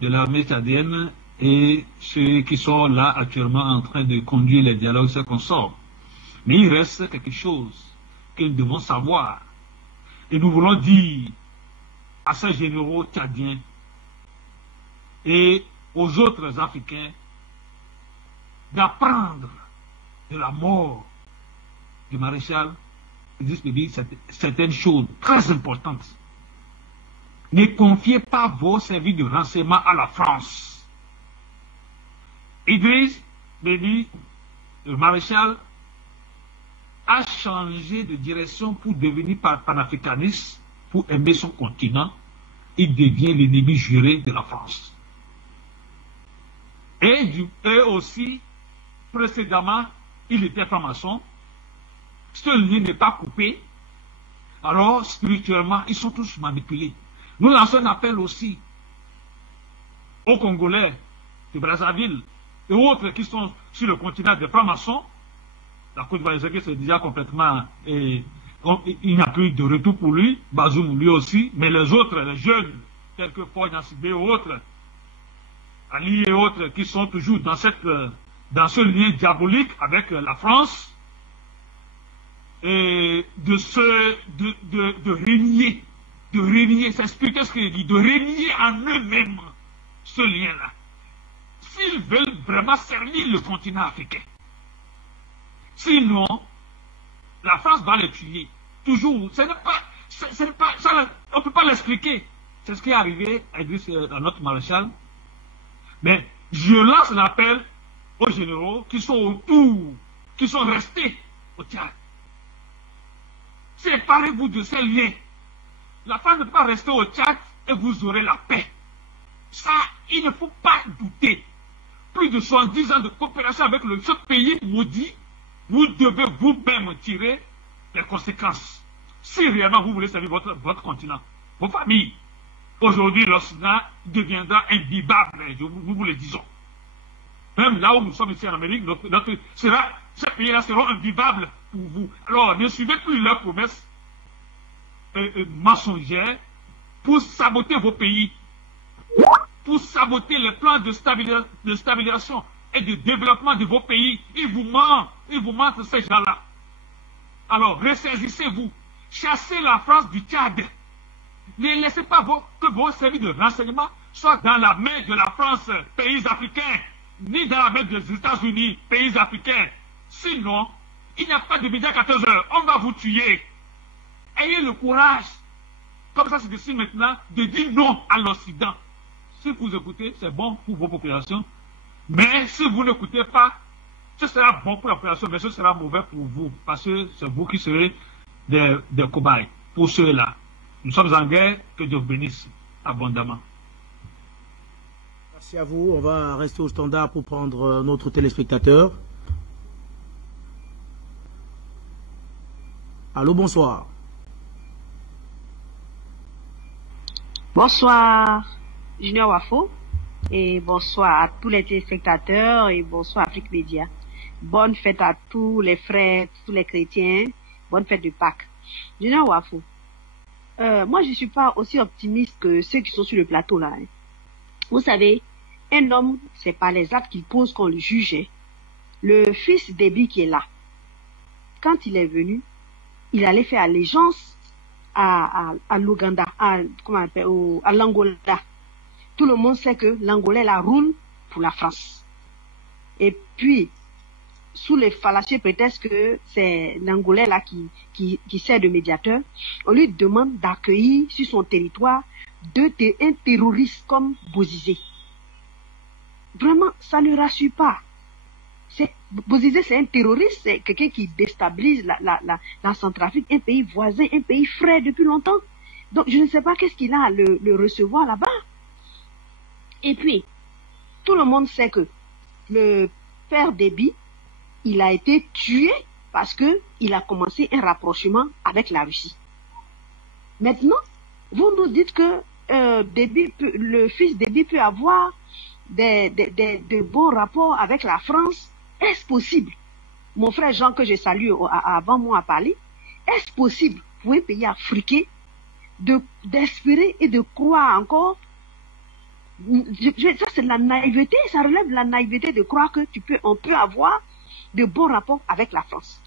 de l'armée tchadienne et ceux qui sont là actuellement en train de conduire les dialogues, c'est qu'on sort. Mais il reste quelque chose que nous devons savoir. Et nous voulons dire à ces généraux tchadiens et aux autres Africains d'apprendre de la mort du maréchal Idriss Déby certaines choses très importantes. Ne confiez pas vos services de renseignement à la France. Idriss Déby, le maréchal, a changé de direction pour devenir panafricaniste, pour aimer son continent. Il devient l'ennemi juré de la France. Et aussi, précédemment, il était franc-maçon. Ce lien n'est pas coupé. Alors, spirituellement, ils sont tous manipulés. Nous lançons un appel aussi aux Congolais de Brazzaville et autres qui sont sur le continent des francs-maçons. La Côte d'Ivoire, c'est déjà complètement... il n'y a plus de retour pour lui, Bazoum lui aussi, mais les autres, les jeunes, tels que Paul Nassibé et autres, Ali et autres, qui sont toujours dans ce lien diabolique avec la France, et de régner, ça explique ce qu'il dit, de régner en eux-mêmes ce lien-là. S'ils veulent vraiment servir le continent africain. Sinon, la France va les tuer. Toujours. On ne peut pas l'expliquer. C'est ce qui est arrivé à notre maréchal. Mais je lance l'appel aux généraux qui sont autour, qui sont restés au Tchad. Séparez-vous de ces liens. La France ne peut pas rester au Tchad et vous aurez la paix. Ça, il ne faut pas douter. Plus de 70 ans de coopération avec ce pays maudit, vous devez vous-même tirer les conséquences. Si réellement vous voulez servir votre continent, vos familles, aujourd'hui l'Occident deviendra imbibable, nous vous le disons. Même là où nous sommes ici en Amérique, ces pays-là seront imbibables pour vous. Alors ne suivez plus leurs promesses mensongères pour saboter vos pays, pour saboter les plans de stabilisation et de développement de vos pays. Ils vous mentent ces gens-là. Alors, ressaisissez-vous. Chassez la France du Tchad. Ne laissez pas que vos services de renseignement soient dans la main de la France, pays africains, ni dans la main des États-Unis, pays africains. Sinon, il n'y a pas de médias 14 heures. On va vous tuer. Ayez le courage, comme ça se décide maintenant, de dire non à l'Occident. Si vous écoutez, c'est bon pour vos populations. Mais si vous n'écoutez pas, ce sera bon pour la population, mais ce sera mauvais pour vous. Parce que c'est vous qui serez des cobayes. Pour ceux-là, nous sommes en guerre, que Dieu bénisse abondamment. Merci à vous. On va rester au standard pour prendre notre téléspectateur. Allô, bonsoir. Bonsoir, Junior Wafo, et bonsoir à tous les téléspectateurs, et bonsoir Afrique Média. Bonne fête à tous les frères, tous les chrétiens, bonne fête de Pâques. Junior Wafo, moi je ne suis pas aussi optimiste que ceux qui sont sur le plateau là. Hein. Vous savez, un homme, c'est pas les actes qu'il pose qu'on le juge. Hein. Le fils Déby qui est là, quand il est venu, il allait faire allégeance à l'Ouganda, à l'Angola. Tout le monde sait que l'Angolais la roule pour la France. Et puis, sous les fallacieux prétextes que c'est l'Angolais là qui sert de médiateur, on lui demande d'accueillir sur son territoire un terroriste comme Bozizé. Vraiment, ça ne rassure pas. Bozizé, c'est un terroriste, c'est quelqu'un qui déstabilise la Centrafrique, un pays voisin, un pays frère depuis longtemps. Donc, je ne sais pas qu'est-ce qu'il a à le recevoir là-bas. Et puis, tout le monde sait que le père Déby, il a été tué parce que il a commencé un rapprochement avec la Russie. Maintenant, vous nous dites que le fils Déby peut avoir des bons rapports avec la France. Est-ce possible? Mon frère Jean, que je salue avant moi, a parlé. Est-ce possible pour un pays africain d'espérer et de croire encore Ça, c'est de la naïveté, ça relève de la naïveté de croire que on peut avoir de bons rapports avec la France.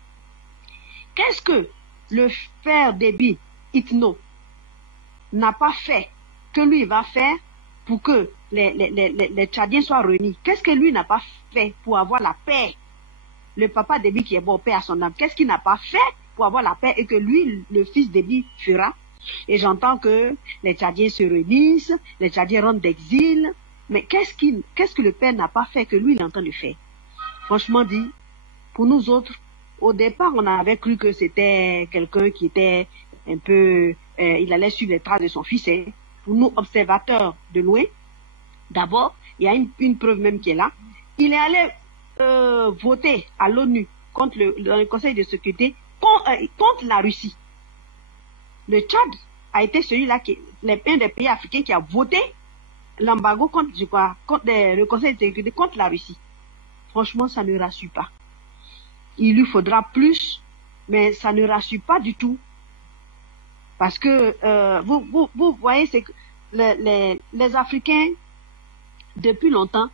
Qu'est-ce que le frère Déby Itno n'a pas fait, que lui va faire pour que les Tchadiens soient réunis? Qu'est-ce que lui n'a pas fait pour avoir la paix? Le papa Déby qui est bon, paix à son âme, qu'est-ce qu'il n'a pas fait pour avoir la paix et que lui, le fils Déby, fera? Et j'entends que les Tchadiens se réunissent, les Tchadiens rentrent d'exil. Mais qu'est-ce que le père n'a pas fait que lui, il est en train de faire? Franchement dit, pour nous autres, au départ, on avait cru que c'était quelqu'un qui était un peu... il allait suivre les traces de son fils. Hein. Pour nous, observateurs de loin, d'abord, il y a une preuve même qui est là. Il est allé voter à l'ONU contre le Conseil de sécurité contre la Russie. Le Tchad a été celui-là un des pays africains qui a voté l'embargo contre le Conseil de sécurité contre la Russie. Franchement, ça ne rassure pas. Il lui faudra plus, mais ça ne rassure pas du tout. Parce que vous voyez, c'est que les Africains, depuis longtemps,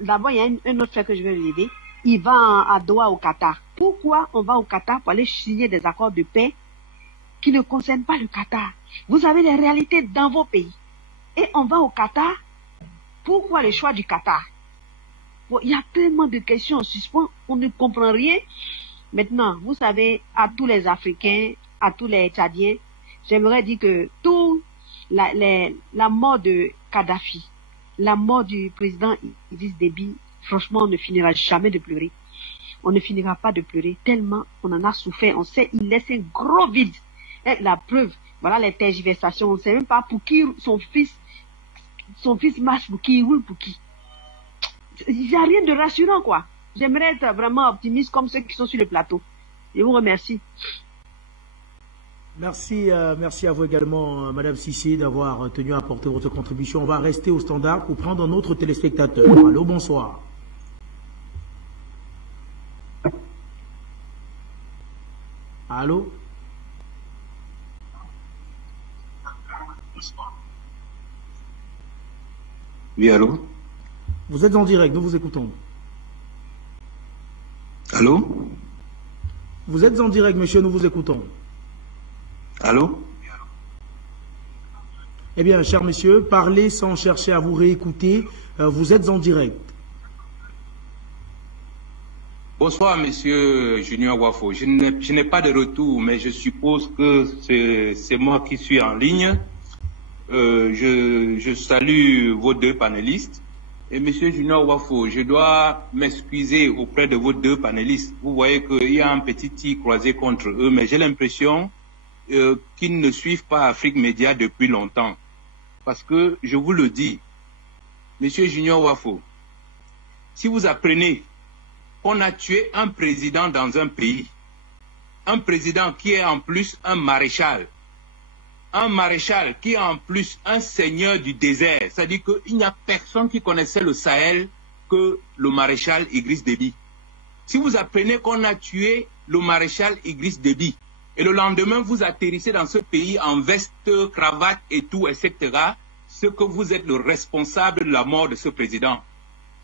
d'abord il y a un autre fait que je vais lever, il va à Doha au Qatar. Pourquoi on va au Qatar pour aller signer des accords de paix qui ne concernent pas le Qatar? Vous avez les réalités dans vos pays. Et on va au Qatar. Pourquoi le choix du Qatar? Bon, il y a tellement de questions en suspens, on ne comprend rien. Maintenant, vous savez, à tous les Africains, à tous les Tchadiens, j'aimerais dire que la mort de Kadhafi, la mort du président Idriss Déby, franchement, on ne finira jamais de pleurer. On ne finira pas de pleurer tellement on en a souffert. On sait, il laisse un gros vide. Et la preuve, voilà les tergiversations. On ne sait même pas pour qui son fils marche, pour qui il roule, pour qui. Il n'y a rien de rassurant, quoi. J'aimerais être vraiment optimiste comme ceux qui sont sur le plateau. Je vous remercie. Merci à vous également, Madame Sissi, d'avoir tenu à apporter votre contribution. On va rester au standard pour prendre un autre téléspectateur. Allô, bonsoir. Allô? Oui, allô? Vous êtes en direct, nous vous écoutons. Allô? Vous êtes en direct, monsieur, nous vous écoutons. Allô? Eh bien, cher monsieur, parlez sans chercher à vous réécouter. Vous êtes en direct. Bonsoir, monsieur Junior Wafo. Je n'ai pas de retour, mais je suppose que c'est moi qui suis en ligne. Je salue vos deux panélistes. Et monsieur Junior Wafo, je dois m'excuser auprès de vos deux panélistes. Vous voyez qu'il y a un petit tir croisé contre eux, mais j'ai l'impression qu'ils ne suivent pas Afrique Média depuis longtemps. Parce que, je vous le dis, monsieur Junior Wafo, si vous apprenez qu'on a tué un président dans un pays, un président qui est en plus un maréchal qui est en plus un seigneur du désert, c'est-à-dire qu'il n'y a personne qui connaissait le Sahel que le maréchal Idriss Déby. Si vous apprenez qu'on a tué le maréchal Idriss Déby, et le lendemain vous atterrissez dans ce pays en veste, cravate et tout, etc., c'est que vous êtes le responsable de la mort de ce président.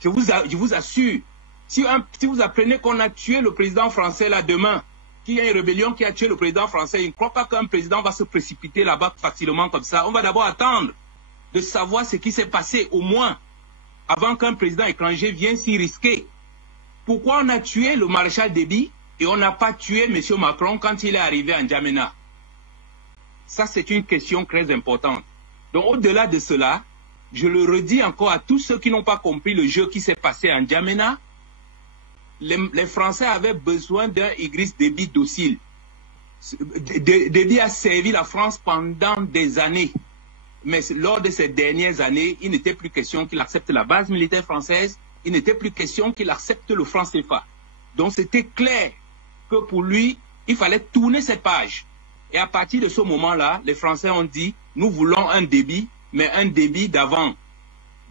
Je vous assure, si vous apprenez qu'on a tué le président français là demain, qu'il y a une rébellion qui a tué le président français, il ne croit pas qu'un président va se précipiter là-bas facilement comme ça. On va d'abord attendre de savoir ce qui s'est passé au moins avant qu'un président étranger vienne s'y risquer. Pourquoi on a tué le maréchal Déby et on n'a pas tué M. Macron quand il est arrivé à N'Djamena? Ça, c'est une question très importante. Donc, au-delà de cela, je le redis encore à tous ceux qui n'ont pas compris le jeu qui s'est passé à N'Djamena. Les Français avaient besoin d'un Idriss Déby docile. Déby a servi la France pendant des années. Mais lors de ces dernières années, il n'était plus question qu'il accepte la base militaire française. Il n'était plus question qu'il accepte le franc CFA. Donc c'était clair que pour lui, il fallait tourner cette page. Et à partir de ce moment-là, les Français ont dit, nous voulons un Déby, mais un Déby d'avant.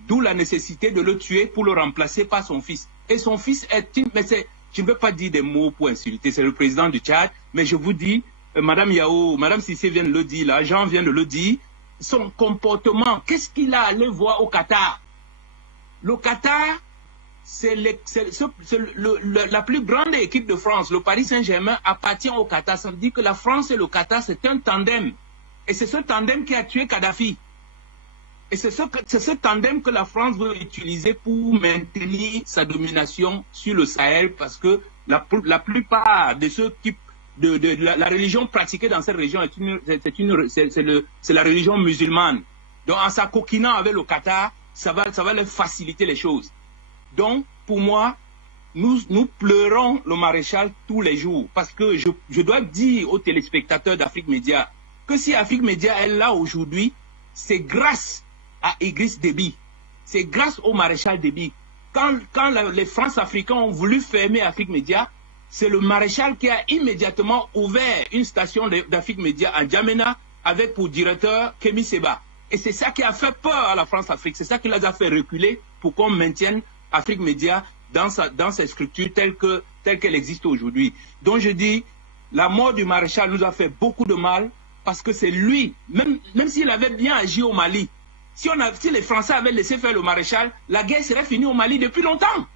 D'où la nécessité de le tuer pour le remplacer par son fils. Et son fils je ne veux pas dire des mots pour insulter, c'est le président du Tchad, mais je vous dis, Madame Yao, Madame Sissé vient de le dire, là, Jean vient de le dire, son comportement, qu'est-ce qu'il a allé voir au Qatar? le Qatar, c'est la plus grande équipe de France. Le Paris Saint-Germain appartient au Qatar. Ça veut dire que la France et le Qatar, c'est un tandem. Et c'est ce tandem qui a tué Kadhafi. Et c'est ce tandem que la France veut utiliser pour maintenir sa domination sur le Sahel, parce que la plupart de ceux qui... la religion pratiquée dans cette région, c'est la religion musulmane. Donc en s'acoquinant avec le Qatar, ça va leur faciliter les choses. Donc pour moi, nous pleurons le maréchal tous les jours, parce que je dois dire aux téléspectateurs d'Afrique Média que si Afrique Média est là aujourd'hui, c'est grâce à Idriss Déby, c'est grâce au maréchal Déby. Quand les France-Africains ont voulu fermer Afrique Média, c'est le maréchal qui a immédiatement ouvert une station d'Afrique Média à N'Djamena avec pour directeur Kémy Séba. Et c'est ça qui a fait peur à la France-Afrique, c'est ça qui les a fait reculer pour qu'on maintienne Afrique Média dans ses structures telles qu'elle existe aujourd'hui. Donc je dis, la mort du maréchal nous a fait beaucoup de mal, parce que c'est lui, même s'il avait bien agi au Mali, si les Français avaient laissé faire le maréchal, la guerre serait finie au Mali depuis longtemps.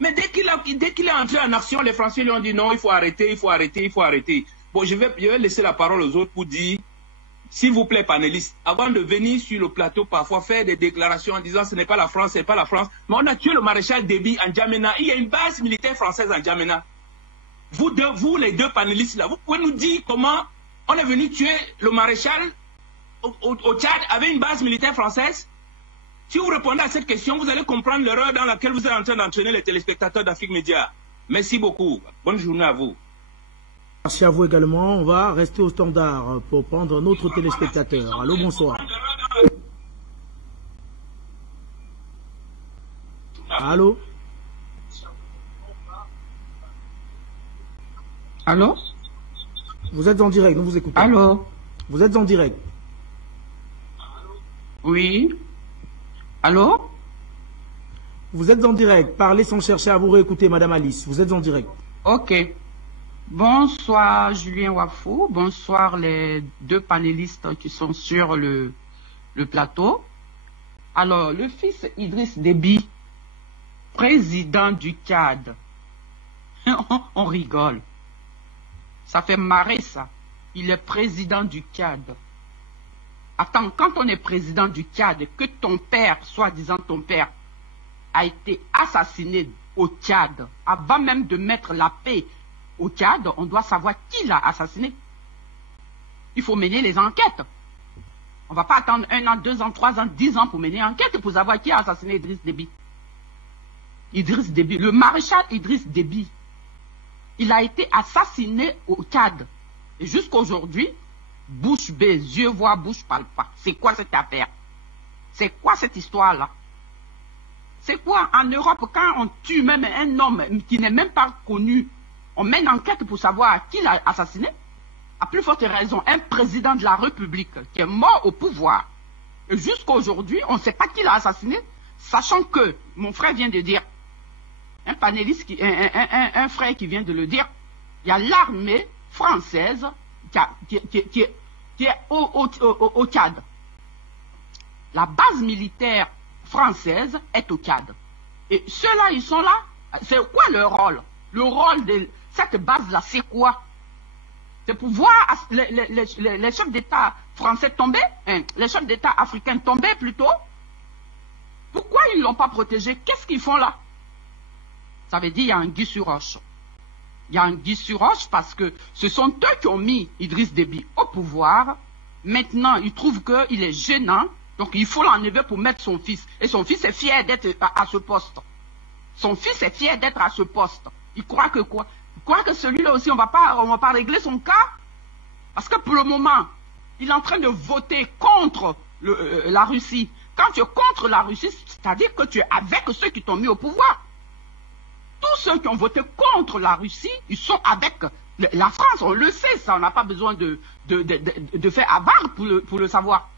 Mais dès qu'il est entré en action, les Français lui ont dit non, il faut arrêter, il faut arrêter, il faut arrêter. Bon, je vais laisser la parole aux autres pour dire, s'il vous plaît, panélistes, avant de venir sur le plateau parfois faire des déclarations en disant ce n'est pas la France, ce n'est pas la France, mais on a tué le maréchal Déby en N'Djamena, il y a une base militaire française en N'Djamena. Vous les deux panélistes là, vous pouvez nous dire comment on est venu tuer le maréchal au Tchad avec une base militaire française? Si vous répondez à cette question, vous allez comprendre l'erreur dans laquelle vous êtes en train d'entraîner les téléspectateurs d'Afrique Média. Merci beaucoup. Bonne journée à vous. Merci à vous également. On va rester au standard pour prendre un autre téléspectateur. Allô, bonsoir. Allô? Allô? Vous êtes en direct, nous vous écoutons. Allô? Vous êtes en direct. Oui. Allô? Vous êtes en direct. Parlez sans chercher à vous réécouter, Madame Alice. Vous êtes en direct. Ok. Bonsoir Julien Wafou. Bonsoir les deux panélistes qui sont sur le plateau. Alors, le fils Idriss Déby, président du Tchad. On rigole. Ça fait marrer ça. Il est président du Tchad. Attends, quand on est président du Tchad, que ton père, soi-disant ton père, a été assassiné au Tchad, avant même de mettre la paix au Tchad, on doit savoir qui l'a assassiné. Il faut mener les enquêtes. On ne va pas attendre 1 an, 2 ans, 3 ans, 10 ans pour mener l'enquête pour savoir qui a assassiné Idriss Déby. Idriss Déby, le maréchal Idriss Déby, il a été assassiné au Tchad. Et jusqu'aujourd'hui, bouche bée, yeux voient, bouche parle pas. C'est quoi cette affaire? C'est quoi cette histoire-là? C'est quoi en Europe, quand on tue même un homme qui n'est même pas connu, on mène enquête pour savoir qui l'a assassiné? À plus forte raison, un président de la République qui est mort au pouvoir. Et jusqu'aujourd'hui, on ne sait pas qui l'a assassiné, sachant que, mon frère vient de dire, un panéliste, un frère qui vient de le dire, il y a l'armée française qui est au Tchad. La base militaire française est au Tchad. Et ceux-là, ils sont là. C'est quoi leur rôle? Le rôle de cette base-là, c'est quoi? C'est pour voir les chefs d'État français tomber, les chefs d'État africains tomber plutôt. Pourquoi ils ne l'ont pas protégé? Qu'est-ce qu'ils font là? Ça veut dire qu'il y a un anguille sur roche. Il y a un anguille sur roche parce que ce sont eux qui ont mis Idriss Déby au pouvoir. Maintenant, ils trouvent qu'il est gênant. Donc, il faut l'enlever pour mettre son fils. Et son fils est fier d'être à ce poste. Son fils est fier d'être à ce poste. Il croit que quoi? Il croit que celui-là aussi, on va pas régler son cas. Parce que pour le moment, il est en train de voter contre la Russie. Quand tu es contre la Russie, c'est-à-dire que tu es avec ceux qui t'ont mis au pouvoir. Tous ceux qui ont voté contre la Russie, ils sont avec la France. On le sait, ça. On n'a pas besoin de faire avare pour le savoir.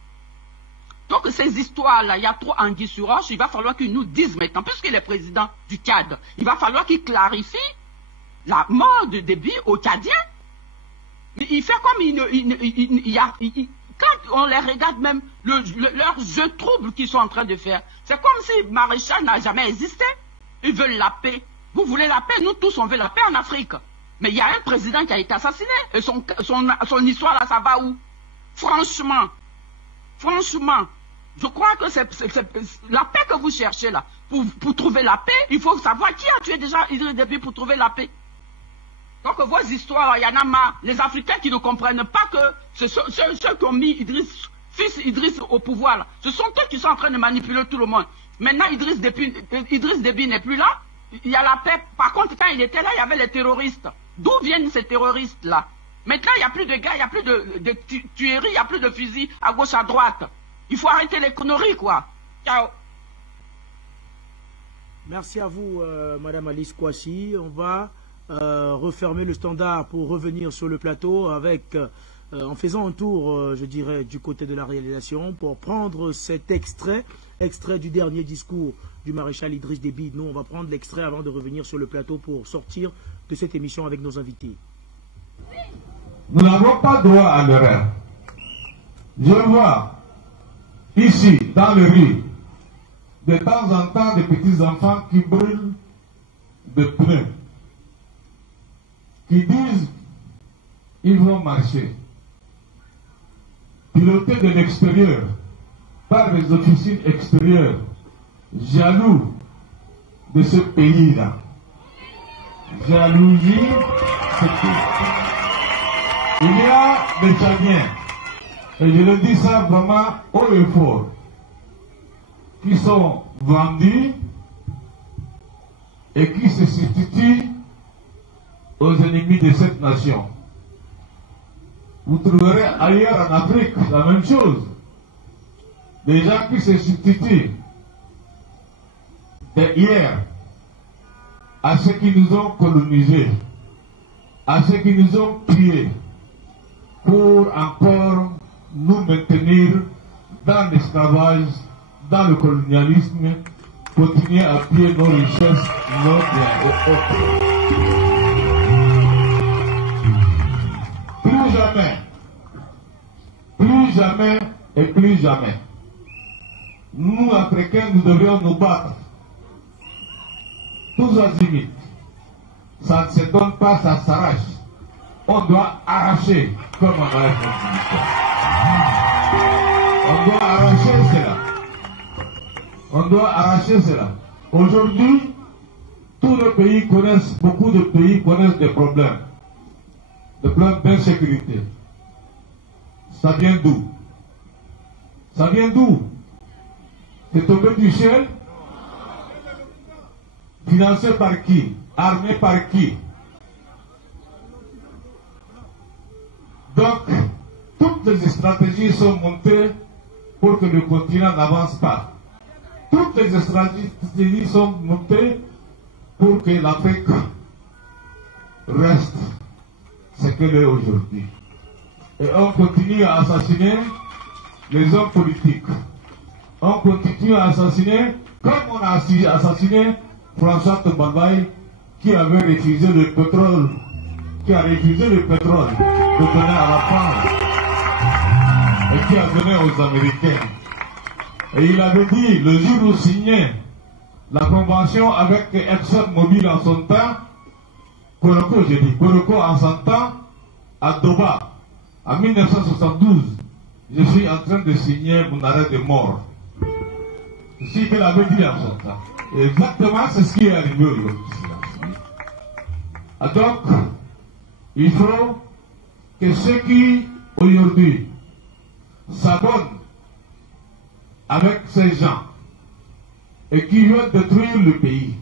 Donc ces histoires-là, il y a trop anguilles sur roche. Il va falloir qu'ils nous disent maintenant, puisqu'il est président du Tchad, il va falloir qu'il clarifie la mort de Déby aux Tchadiens. Il fait comme quand on les regarde même, leur jeu trouble qu'ils sont en train de faire, c'est comme si Maréchal n'a jamais existé. Ils veulent la paix. Vous voulez la paix? Nous tous, on veut la paix en Afrique. Mais il y a un président qui a été assassiné. Et son histoire là, ça va où? Franchement, je crois que c'est la paix que vous cherchez là. Pour trouver la paix, il faut savoir qui a tué déjà Idriss Déby pour trouver la paix. Donc vos histoires, il y en a marre. Les Africains qui ne comprennent pas que ceux qui ont mis fils Idriss au pouvoir, là, ce sont eux qui sont en train de manipuler tout le monde. Maintenant, Idriss Déby n'est plus là. Il y a la paix. Par contre, quand il était là, il y avait les terroristes. D'où viennent ces terroristes-là? Maintenant, il n'y a plus de gars, il n'y a plus de tueries, il n'y a plus de fusils à gauche, à droite. Il faut arrêter les conneries, quoi. Ciao. Merci à vous, Madame Alice Kouassi. On va refermer le standard pour revenir sur le plateau avec, en faisant un tour, je dirais, du côté de la réalisation pour prendre cet extrait du dernier discours du maréchal Idriss Déby. Nous, on va prendre l'extrait avant de revenir sur le plateau pour sortir de cette émission avec nos invités. Nous n'avons pas droit à l'erreur. Je vois ici, dans le rue, de temps en temps, des petits enfants qui brûlent de pneus, qui disent ils vont marcher, pilotés de l'extérieur, par les officines extérieures, jaloux de ce pays-là. Jalousie, c'est tout. Il y a des Tchadiens, et je le dis ça vraiment haut et fort, qui sont vendus et qui se substituent aux ennemis de cette nation. Vous trouverez ailleurs en Afrique la même chose. Des gens qui se substituent hier à ceux qui nous ont colonisés, à ceux qui nous ont tués, pour encore nous maintenir dans l'esclavage, dans le colonialisme, continuer à piller nos richesses, nos biens et autres. Plus jamais et plus jamais, nous Africains, nous devrions nous battre tous azimuts. Ça ne se donne pas, ça s'arrache. On doit arracher comme on arrache notre histoire. On doit arracher cela. On doit arracher cela. Aujourd'hui, tous les pays connaissent, beaucoup de pays connaissent des problèmes d'insécurité. Ça vient d'où? Ça vient d'où? C'est tombé du ciel? Financé par qui? Armé par qui? Donc, toutes les stratégies sont montées pour que le continent n'avance pas. Toutes les stratégies sont montées pour que l'Afrique reste ce qu'elle est aujourd'hui. Et on continue à assassiner les hommes politiques. On continue à assassiner, comme on a assassiné François Tobambaï, qui avait refusé le pétrole, de donner à la France, et qui a donné aux Américains. Et il avait dit, le jour où signait la convention avec ExxonMobil en son temps, Koroko en son temps, à Doba, en 1972, je suis en train de signer mon arrêt de mort. C'est ce qu'il avait dit en son temps. Et exactement, c'est ce qui est arrivé aujourd'hui. Donc, il faut que ceux qui, aujourd'hui, s'abonnent avec ces gens et qui veulent détruire le pays,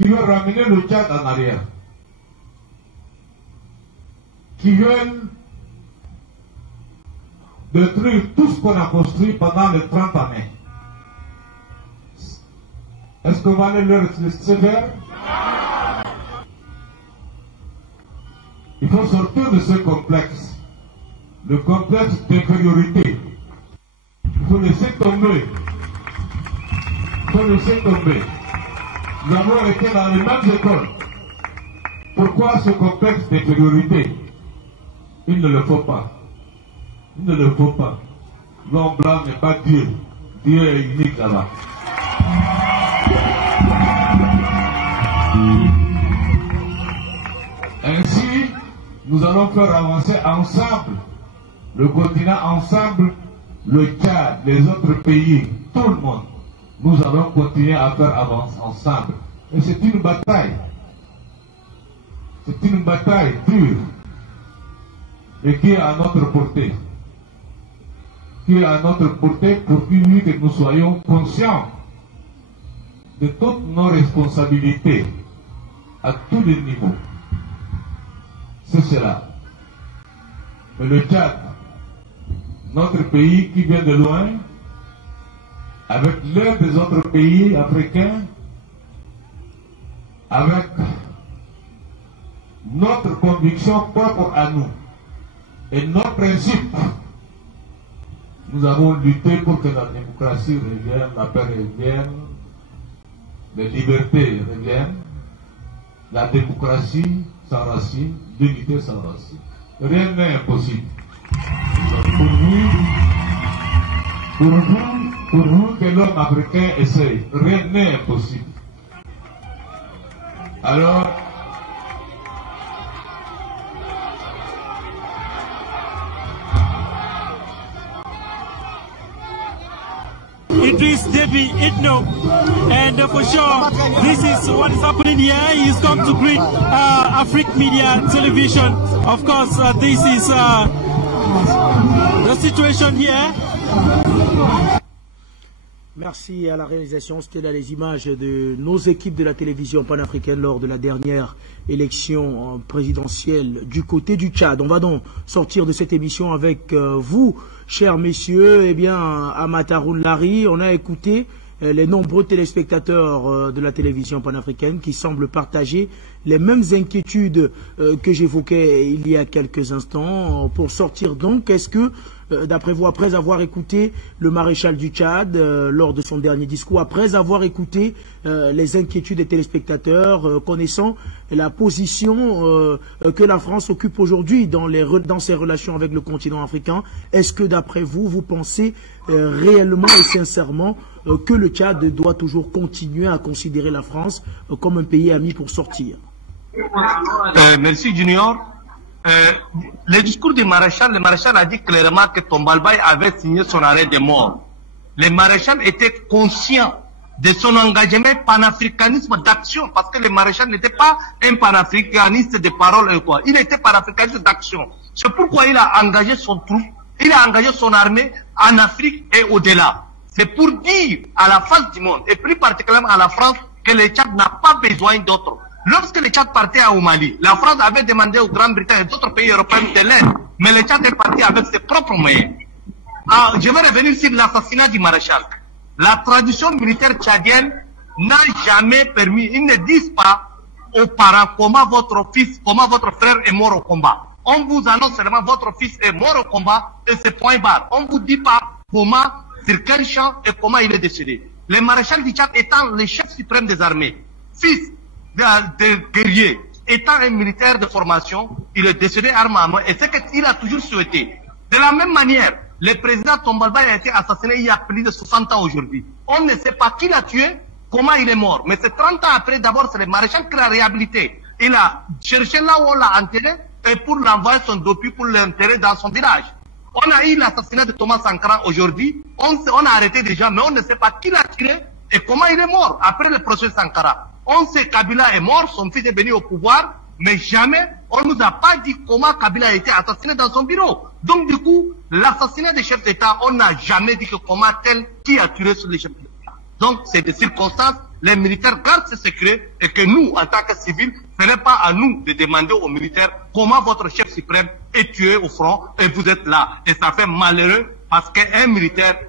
qui veulent ramener le Tchad en arrière, qui veulent détruire tout ce qu'on a construit pendant les 30 années. Est-ce qu'on va aller leur laisser faire? Il faut sortir de ce complexe, le complexe d'infériorité. Il faut laisser tomber. Il faut laisser tomber. Nous avons été dans les mêmes écoles. Pourquoi ce complexe d'infériorité? Il ne le faut pas. Il ne le faut pas. L'homme blanc n'est pas Dieu. Dieu est unique là-bas. Ainsi, nous allons faire avancer ensemble le continent, ensemble le Tchad, les autres pays, tout le monde. Nous allons continuer à faire avancer ensemble. Et c'est une bataille. C'est une bataille dure. Et qui est à notre portée. Qui est à notre portée pour que nous soyons conscients de toutes nos responsabilités à tous les niveaux. C'est cela. Mais le Tchad, notre pays qui vient de loin, avec l'un des autres pays africains, avec notre conviction propre à nous et nos principes, nous avons lutté pour que la démocratie revienne, la paix revienne, les libertés reviennent, la démocratie s'enracine, l'unité s'enracine. Rien n'est impossible. Pour vous que l'homme africain essaye, rien n'est impossible. Alors, Idriss Déby Itno, and for sure this is what is happening here. He's come to greet Afrique Media Television. Of course, this is the situation here. Merci à la réalisation. C'était là les images de nos équipes de la télévision panafricaine lors de la dernière élection présidentielle du côté du Tchad. On va donc sortir de cette émission avec vous, chers messieurs. Eh bien, à Mataroun Lari, on a écouté les nombreux téléspectateurs de la télévision panafricaine qui semblent partager les mêmes inquiétudes que j'évoquais il y a quelques instants. Pour sortir donc, est-ce que, d'après vous, après avoir écouté le maréchal du Tchad lors de son dernier discours, après avoir écouté les inquiétudes des téléspectateurs, connaissant la position que la France occupe aujourd'hui dans ses relations avec le continent africain, est-ce que d'après vous, vous pensez réellement et sincèrement que le Tchad doit toujours continuer à considérer la France comme un pays ami pour sortir? Merci Junior. Le discours du maréchal, le maréchal a dit clairement que Tombalbaye avait signé son arrêt de mort. Le maréchal était conscient de son engagement panafricanisme d'action, parce que le maréchal n'était pas un panafricaniste de parole et quoi. Il était panafricaniste d'action. C'est pourquoi il a engagé son troupe, il a engagé son armée en Afrique et au-delà. C'est pour dire à la face du monde, et plus particulièrement à la France, que le Tchad n'a pas besoin d'autres. Lorsque le Tchad partait au Mali, la France avait demandé aux Grande-Bretagne et d'autres pays européens de l'aide, mais le Tchad est parti avec ses propres moyens. Je vais revenir sur l'assassinat du maréchal. La tradition militaire tchadienne n'a jamais permis, ils ne disent pas aux parents comment votre fils, comment votre frère est mort au combat. On vous annonce seulement votre fils est mort au combat et c'est point barre. On ne vous dit pas comment, sur quel champ et comment il est décédé. Le maréchal du Tchad étant le chef suprême des armées, fils de guerrier, étant un militaire de formation, il est décédé arme à main et c'est ce qu'il a toujours souhaité. De la même manière, le président Tombalbaye a été assassiné il y a plus de 60 ans aujourd'hui. On ne sait pas qui l'a tué, comment il est mort. Mais c'est 30 ans après, d'abord, c'est le maréchal qui l'a réhabilité. Il a cherché là où on l'a enterré et pour l'envoyer son dopi pour l'enterrer dans son village. On a eu l'assassinat de Thomas Sankara aujourd'hui. On a arrêté des gens, mais on ne sait pas qui l'a tiré et comment il est mort après le procès Sankara. On sait Kabila est mort, son fils est venu au pouvoir, mais jamais on ne nous a pas dit comment Kabila a été assassiné dans son bureau. Donc du coup, l'assassinat des chefs d'État, on n'a jamais dit que comment tel qui a tué sur les chefs d'État. Donc c'est des circonstances, les militaires gardent ce secret et que nous, en tant que civils, ce n'est pas à nous de demander aux militaires comment votre chef suprême est tué au front et vous êtes là. Et ça fait malheureux parce qu'un militaire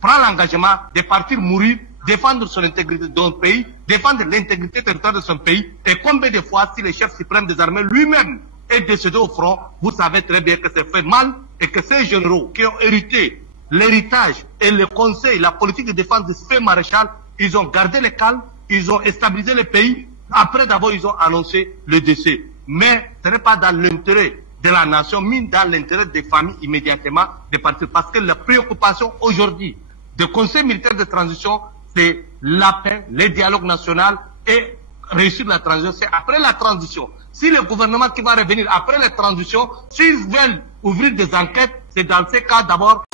prend l'engagement de partir mourir, défendre son intégrité de son pays, défendre l'intégrité territoriale de son pays. Et combien de fois, si le chef suprême des armées lui-même est décédé au front, vous savez très bien que c'est fait mal et que ces généraux qui ont hérité l'héritage et le conseil, la politique de défense de ce maréchal, ils ont gardé le calme, ils ont stabilisé le pays. Après d'abord, ils ont annoncé le décès. Mais ce n'est pas dans l'intérêt de la nation, mis dans l'intérêt des familles immédiatement de partir. Parce que la préoccupation aujourd'hui du Conseil militaire de transition, c'est la paix, le dialogue national et réussir la transition. C'est après la transition. Si le gouvernement qui va revenir après la transition, s'ils veulent ouvrir des enquêtes, c'est dans ces cas d'abord